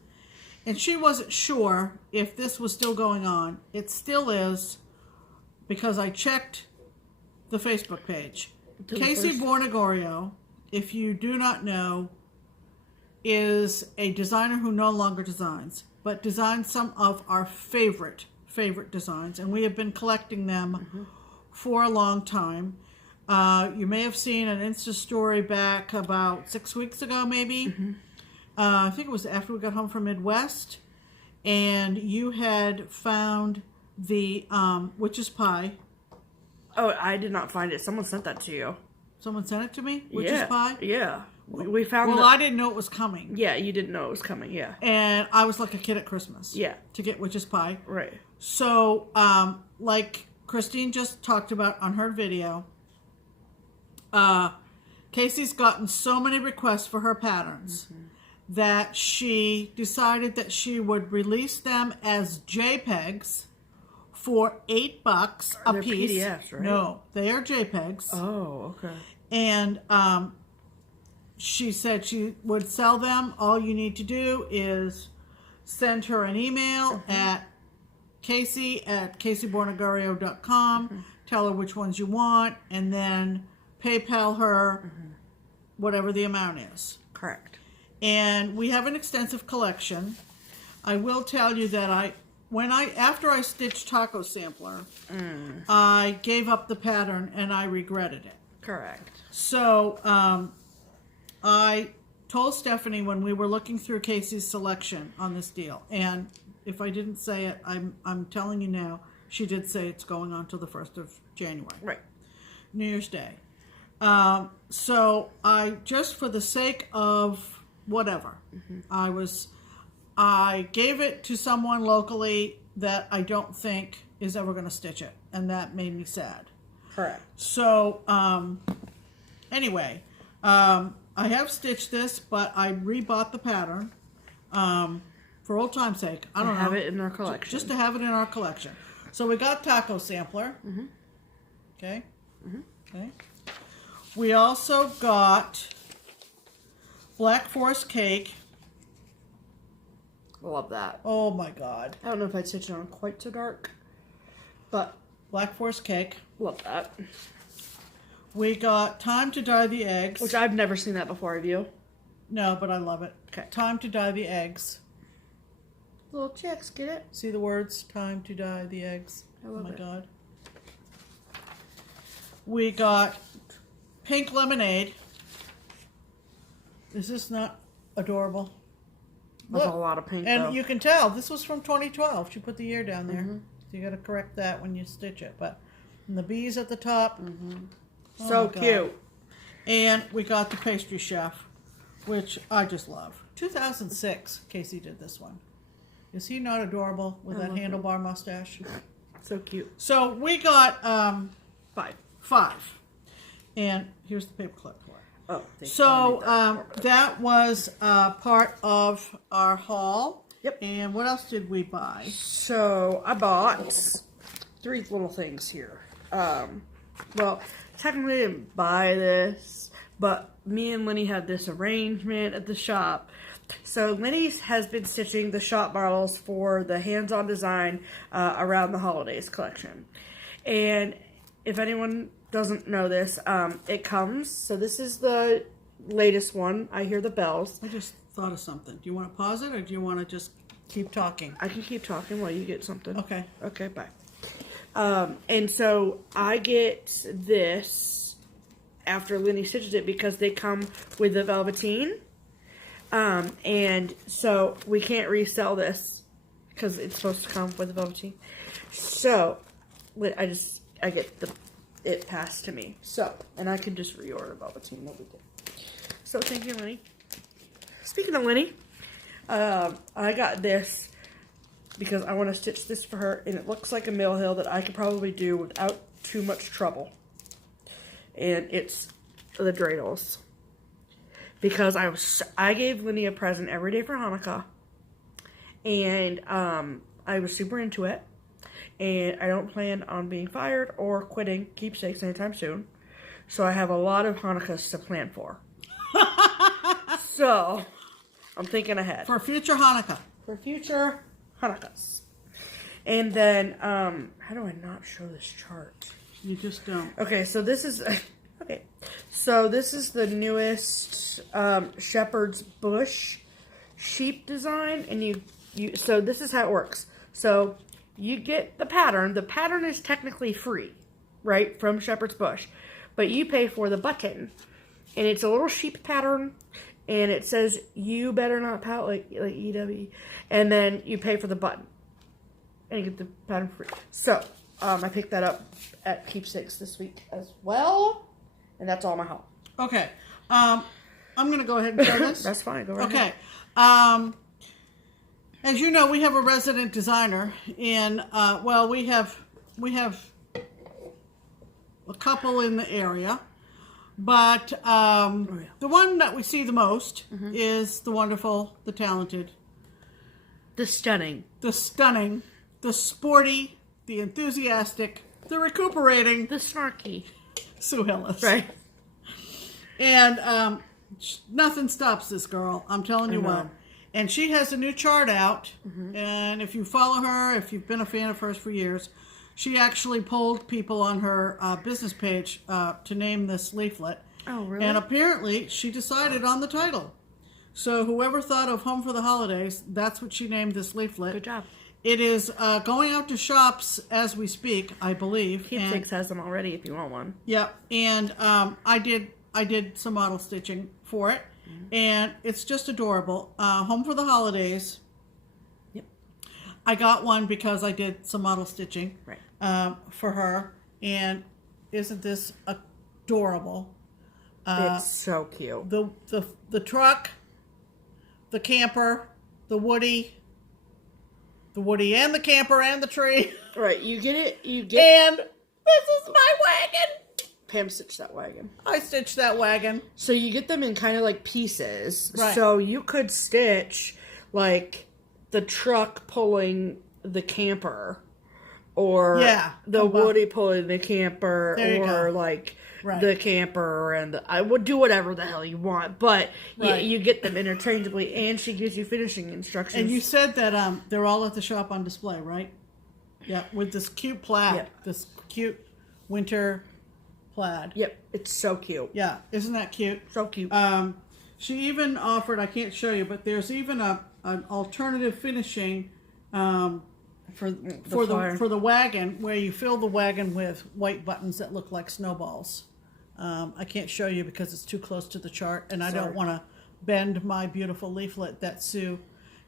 And she wasn't sure if this was still going on. It still is, because I checked the Facebook page. Casey Bornegorio, if you do not know, is a designer who no longer designs, but designs some of our favorite designs, and we have been collecting them for a long time. You may have seen an Insta story back about 6 weeks ago, maybe. I think it was after we got home from Midwest, and you had found the witch's pie. Oh, I did not find it. Someone sent that to you. Someone sent it to me? Witch's pie? Yeah. We found Well, I didn't know it was coming. Yeah, you didn't know it was coming, yeah. And I was like a kid at Christmas. Yeah. To get witch's pie. Right. So, like Christine just talked about on her video, Casey's gotten so many requests for her patterns that she decided that she would release them as JPEGs for $8 a They're piece. PDFs, right? No, they are JPEGs. Oh, okay. And she said she would sell them. All you need to do is send her an email at casey@caseybornegario.com. Tell her which ones you want, and then PayPal her whatever the amount is. Correct. And we have an extensive collection. I will tell you that after I stitched Taco Sampler, I gave up the pattern and I regretted it. Correct. So I told Stephanie when we were looking through Casey's selection on this deal, and if I didn't say it, I'm telling you now, she did say it's going on till the 1st of January. Right. New Year's Day. So I, just for the sake of whatever, I gave it to someone locally that I don't think is ever going to stitch it, and that made me sad. Correct. So, anyway, I have stitched this, but I rebought the pattern for old time's sake. I don't know. Have it in our collection. Just to have it in our collection. So we got Taco Sampler. Okay. Okay. We also got Black Forest Cake. Love that. Oh my God. I don't know if I'd stitch it on quite so dark, but Black Forest Cake. love that. We got Time to Dye the Eggs. Which I've never seen that before, have you? No, but I love it. Okay. Time to Dye the Eggs. Little chicks, get it? See the words? Time to dye the eggs. I love oh my it. God. We got Pink Lemonade. Is this not adorable? That's Look, a lot of pink, and though. you can tell this was from 2012. She put the year down there. So you got to correct that when you stitch it. But and the bees at the top. Oh So my God. cute. And we got the Pastry Chef, which I just love. 2006, Casey did this one. Is he not adorable with that handlebar mustache? So cute. So we got 5. And here's the paper clip for it. Oh, So that was part of our haul. Yep. And what else did we buy? So I bought 3 little things here. Well, technically I didn't buy this, but me and Lenny had this arrangement at the shop. So Lenny has been stitching the shop models for the hands-on design around the holidays collection. And if anyone doesn't know this, it comes, so this is the latest one. I hear the bells. I just thought of something. Do you want to pause it or do you want to just keep talking? I can keep talking while you get something. Okay. Okay, bye. And so I get this after Lenny stitches it because they come with the velveteen. And so we can't resell this because it's supposed to come with the velveteen. So I get it passed to me. So, and I can just reorder velveteen. No big deal. So thank you, Lenny. Speaking of Lenny, I got this because I want to stitch this for her, and it looks like a mill hill that I could probably do without too much trouble. And it's the dreidels. Because I gave Lenny a present every day for Hanukkah, and I was super into it, and I don't plan on being fired or quitting Keepsakes anytime soon, so I have a lot of Hanukkahs to plan for. So, I'm thinking ahead. For future Hanukkah. for future Hanukkahs. And then, how do I not show this chart? You just don't. Okay, so this is the newest Shepherd's Bush sheep design, and so this is how it works. So you get the pattern. The pattern is technically free, right, from Shepherd's Bush, but you pay for the button, and it's a little sheep pattern, and it says "You better not pout like EW," and then you pay for the button, and you get the pattern free. So I picked that up at Keepsakes this week as well, and that's all my haul. Okay, I'm gonna go ahead and show this. That's fine. Go right Okay. ahead. As you know, we have a resident designer, and we have a couple in the area, but the one that we see the most is the wonderful, the talented, The stunning, the sporty, the enthusiastic, the recuperating the snarky, Sue Hillis. right? And nothing stops this girl. I'm telling you what. And she has a new chart out. And if you follow her, if you've been a fan of hers for years, she actually polled people on her business page to name this leaflet. Oh, really? And apparently she decided on the title. So whoever thought of Home for the Holidays, that's what she named this leaflet. Good job. It is going out to shops as we speak, I believe. Keepsakes has them already if you want one. Yeah, and I did some model stitching for it, and it's just adorable. Home for the Holidays. Yep. I got one because I did some model stitching for her, and isn't this adorable? It's so cute. The truck, the camper, the Woody and the camper and the tree. Right, you get it. And this is my wagon. Pam stitched that wagon. I stitched that wagon. So you get them in kind of like pieces. Right. So you could stitch like the truck pulling the camper, or the Woody pulling the camper, or like the camper, and I would do whatever the hell you want. But you get them interchangeably, and she gives you finishing instructions. And you said that they're all at the shop on display, right? Yeah, with this cute plaid, this cute winter plaid. Yep, it's so cute. Yeah, isn't that cute? So cute. She even offered, I can't show you, but there's even an alternative finishing for the wagon, where you fill the wagon with white buttons that look like snowballs. I can't show you because it's too close to the chart, and I don't want to bend my beautiful leaflet that Sue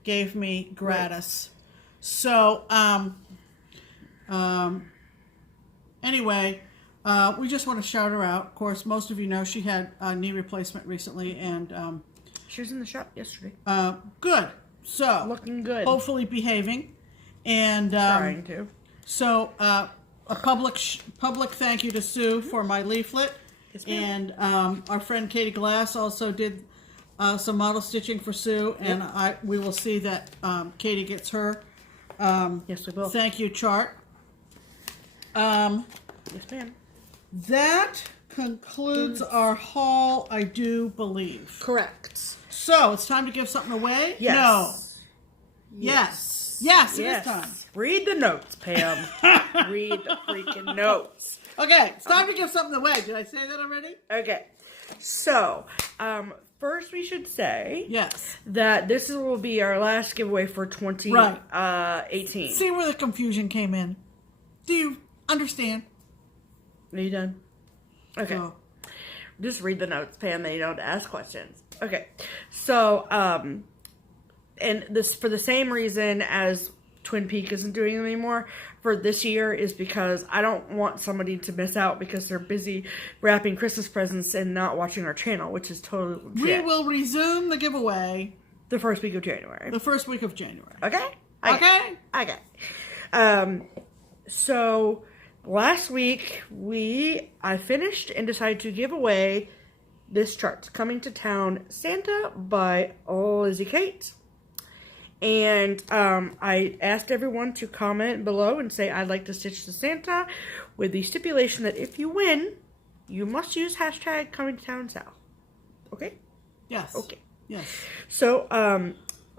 gave me gratis. Right. So, anyway, we just want to shout her out. Of course, most of you know she had a knee replacement recently, and she was in the shop yesterday. Good. So looking good. Hopefully behaving, and trying to. So a public thank you to Sue for my leaflet. Yes, and our friend Katie Glass also did some model stitching for Sue, and we will see that Katie gets her yes, we will. Thank you chart. Yes, ma'am. That concludes our haul, I do believe. Correct. So it's time to give something away? Yes. No. Yes. Yes, it is time. Read the notes, Pam. Read the freaking notes. Okay, it's time to give something away. Did I say that already? Okay. So, first we should say that this will be our last giveaway for 2018. See where the confusion came in. Do you understand? Are you done? Okay. Oh. Just read the notes, Pam, and you don't ask questions. Okay. So, and this, for the same reason as Twin Peak isn't doing it anymore for this year, is because I don't want somebody to miss out because they're busy wrapping Christmas presents and not watching our channel, which is totally legit. We will resume the giveaway the first week of January. The first week of January. Okay? Okay. So last week I finished and decided to give away this chart, Coming to Town Santa by Lizzie Kate. And I asked everyone to comment below and say, I'd like to stitch the Santa, with the stipulation that if you win, you must use hashtag Coming to Town South. Okay? Yes. Okay. Yes. So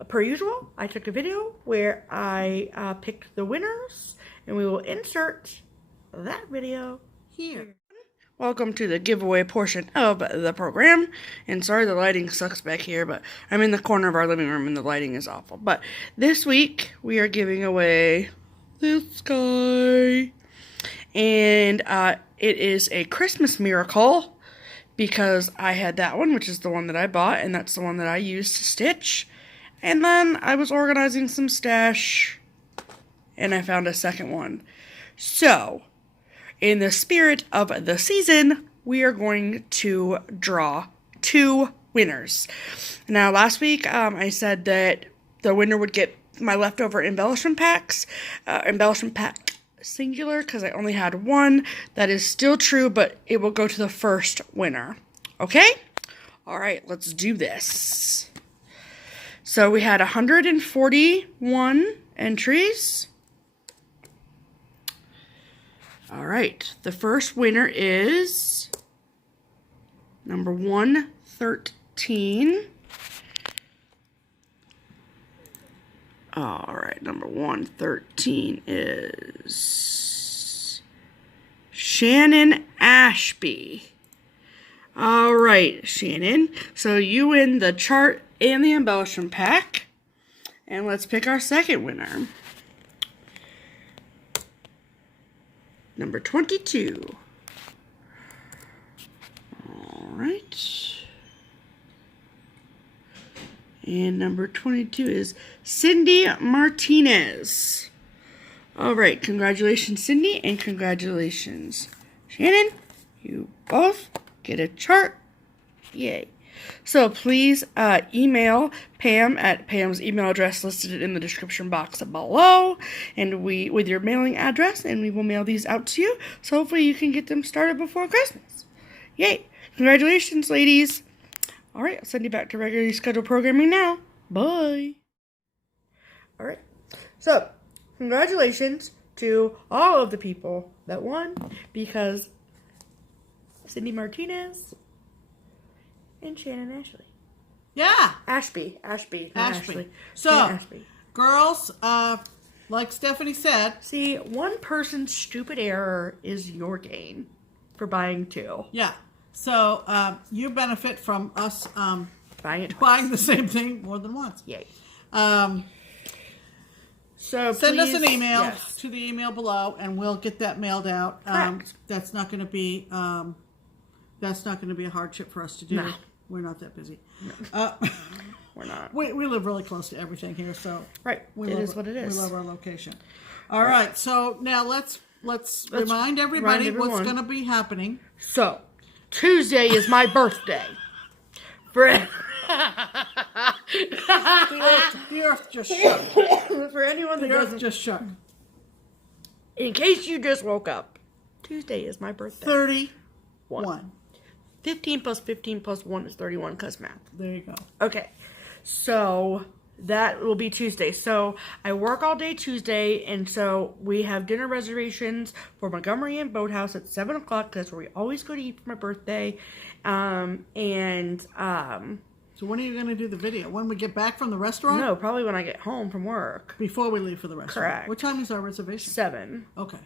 per usual, I took a video where I picked the winners, and we will insert that video here. Welcome to the giveaway portion of the program. And sorry the lighting sucks back here, but I'm in the corner of our living room and the lighting is awful. But this week we are giving away this guy. And it is a Christmas miracle because I had that one, which is the one that I bought, and that's the one that I used to stitch. And then I was organizing some stash and I found a second one. So, in the spirit of the season, we are going to draw 2 winners. Now, last week, I said that the winner would get my leftover embellishment packs. Embellishment pack singular, because I only had one. That is still true, but it will go to the first winner. Okay? Alright, let's do this. So, we had 141 entries. All right, the first winner is number 113. All right, number 113 is Shannon Ashby. All right, Shannon. So you win the chart and the embellishment pack. And let's pick our second winner. Number 22. All right. And number 22 is Cindy Martinez. All right. Congratulations, Cindy, and congratulations, Shannon. You both get a chart. Yay. So please email Pam at Pam's email address listed in the description box below, and with your mailing address, and we will mail these out to you. So hopefully you can get them started before Christmas. Yay! Congratulations, ladies. All right, I'll send you back to regularly scheduled programming now. Bye. All right. So congratulations to all of the people that won, because Cindy Martinez and Shannon Ashley. Yeah. Ashby. So, Ashby. girls, like Stephanie said. See, one person's stupid error is your gain for buying 2. Yeah. So, you benefit from us Buying it twice. buying the same thing more than once. Yay. So send us an email to the email below, and we'll get that mailed out. Correct. That's not going to be a hardship for us to do. No. We're not that busy. No. We're not. We live really close to everything here, so right. It is what it is. We love our location. All right. So now let's remind everybody what's going to be happening. So Tuesday is my birthday. For the earth just shook. For anyone that doesn't, just shook. In case you just woke up, Tuesday is my birthday. 31. 15 plus 15 plus 1 is 31, cause math. There you go. Okay, so that will be Tuesday. So I work all day Tuesday, and so we have dinner reservations for Montgomery and Boathouse at 7 o'clock. That's where we always go to eat for my birthday. So when are you going to do the video? When we get back from the restaurant? No, probably when I get home from work. Before we leave for the restaurant. Correct. What time is our reservation? 7. Okay.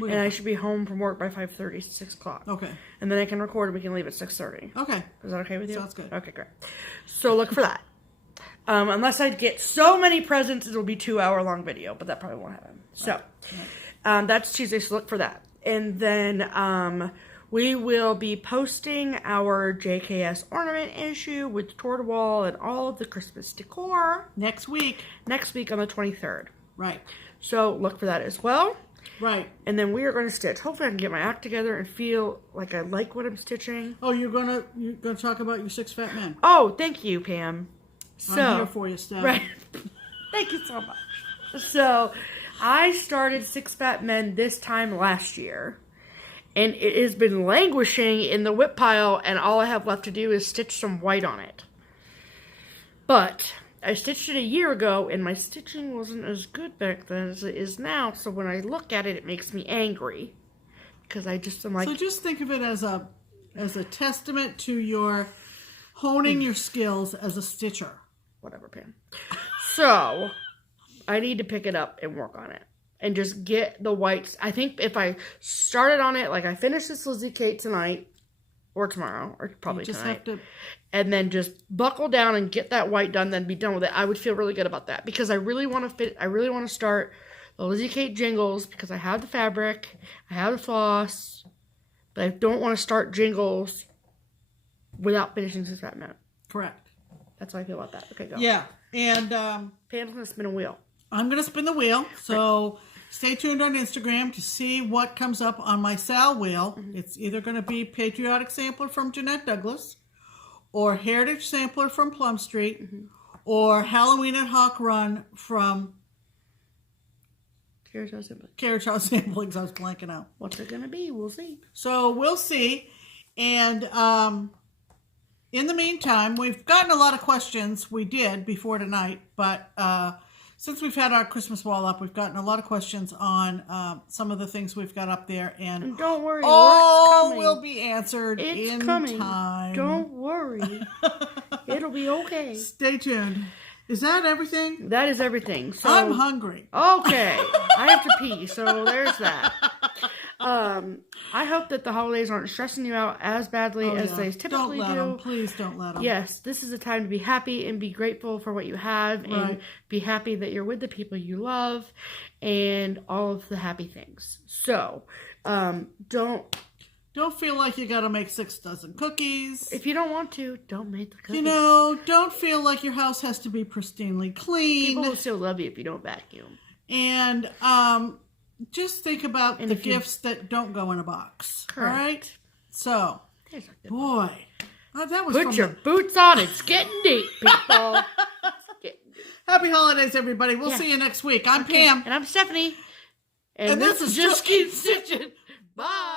And I should be home from work by 5:30, 6 o'clock. Okay. And then I can record and we can leave at 6:30. Okay. Is that okay with you? Sounds good. Okay, great. So look for that. Unless I get so many presents, it'll be 2-hour-long video, but that probably won't happen. So that's Tuesday, so look for that. And then we will be posting our JKS ornament issue with Toward Wall and all of the Christmas decor next week on the 23rd. Right. So look for that as well. Right. And then we are going to stitch. Hopefully I can get my act together and feel like I like what I'm stitching. Oh, you're gonna talk about your 6 fat men. Oh, thank you, Pam. I'm here for you, Steph. Right. Thank you so much. So I started 6 Fat Men this time last year. And it has been languishing in the whip pile, and all I have left to do is stitch some white on it. But I stitched it a year ago, and my stitching wasn't as good back then as it is now, so when I look at it, it makes me angry. Because I'm like... So just think of it as a testament to your honing your skills as a stitcher. whatever, Pam. So, I need to pick it up and work on it. And just get the whites. I think if I started on it, like I finish this Lizzie Kate tonight, or tomorrow, or probably tonight, and then just buckle down and get that white done, then be done with it, I would feel really good about that. Because I really want to start the Lizzie Kate jingles, because I have the fabric, I have the floss, but I don't want to start jingles without finishing this that minute. Correct. That's how I feel about that. Okay, go. Yeah, and Pam's gonna spin a wheel. I'm gonna spin the wheel. So stay tuned on Instagram to see what comes up on my Sal wheel. It's either gonna be Patriotic Sampler from Jeanette Douglas, or Heritage Sampler from Plum Street, or Halloween at Hawk Run from Carriage House Sampling. Carriage House Samplings. I was blanking out. What's it gonna be? We'll see. So we'll see. And in the meantime, we've gotten a lot of questions. We did before tonight, but since we've had our Christmas wall up, we've gotten a lot of questions on some of the things we've got up there. And don't worry, all will be answered in coming. time. Don't worry. It'll be okay. Stay tuned. Is that everything? That is everything. So I'm hungry. Okay. I have to pee, so there's that. I hope that the holidays aren't stressing you out as badly as they typically don't let do. them. Please don't let them. Yes, this is a time to be happy and be grateful for what you have, and be happy that you're with the people you love, and all of the happy things. So, don't feel like you got to make 6 dozen cookies. If you don't want to, don't make the cookies. You know, don't feel like your house has to be pristinely clean. People will still love you if you don't vacuum. And just think about the gifts that don't go in a box. Correct. All right? So, boy. That was Put your boots on. It's getting deep, people. It's getting deep. Happy holidays, everybody. We'll see you next week. I'm Pam. And I'm Stephanie. And this is Just Keep Stitching. Bye.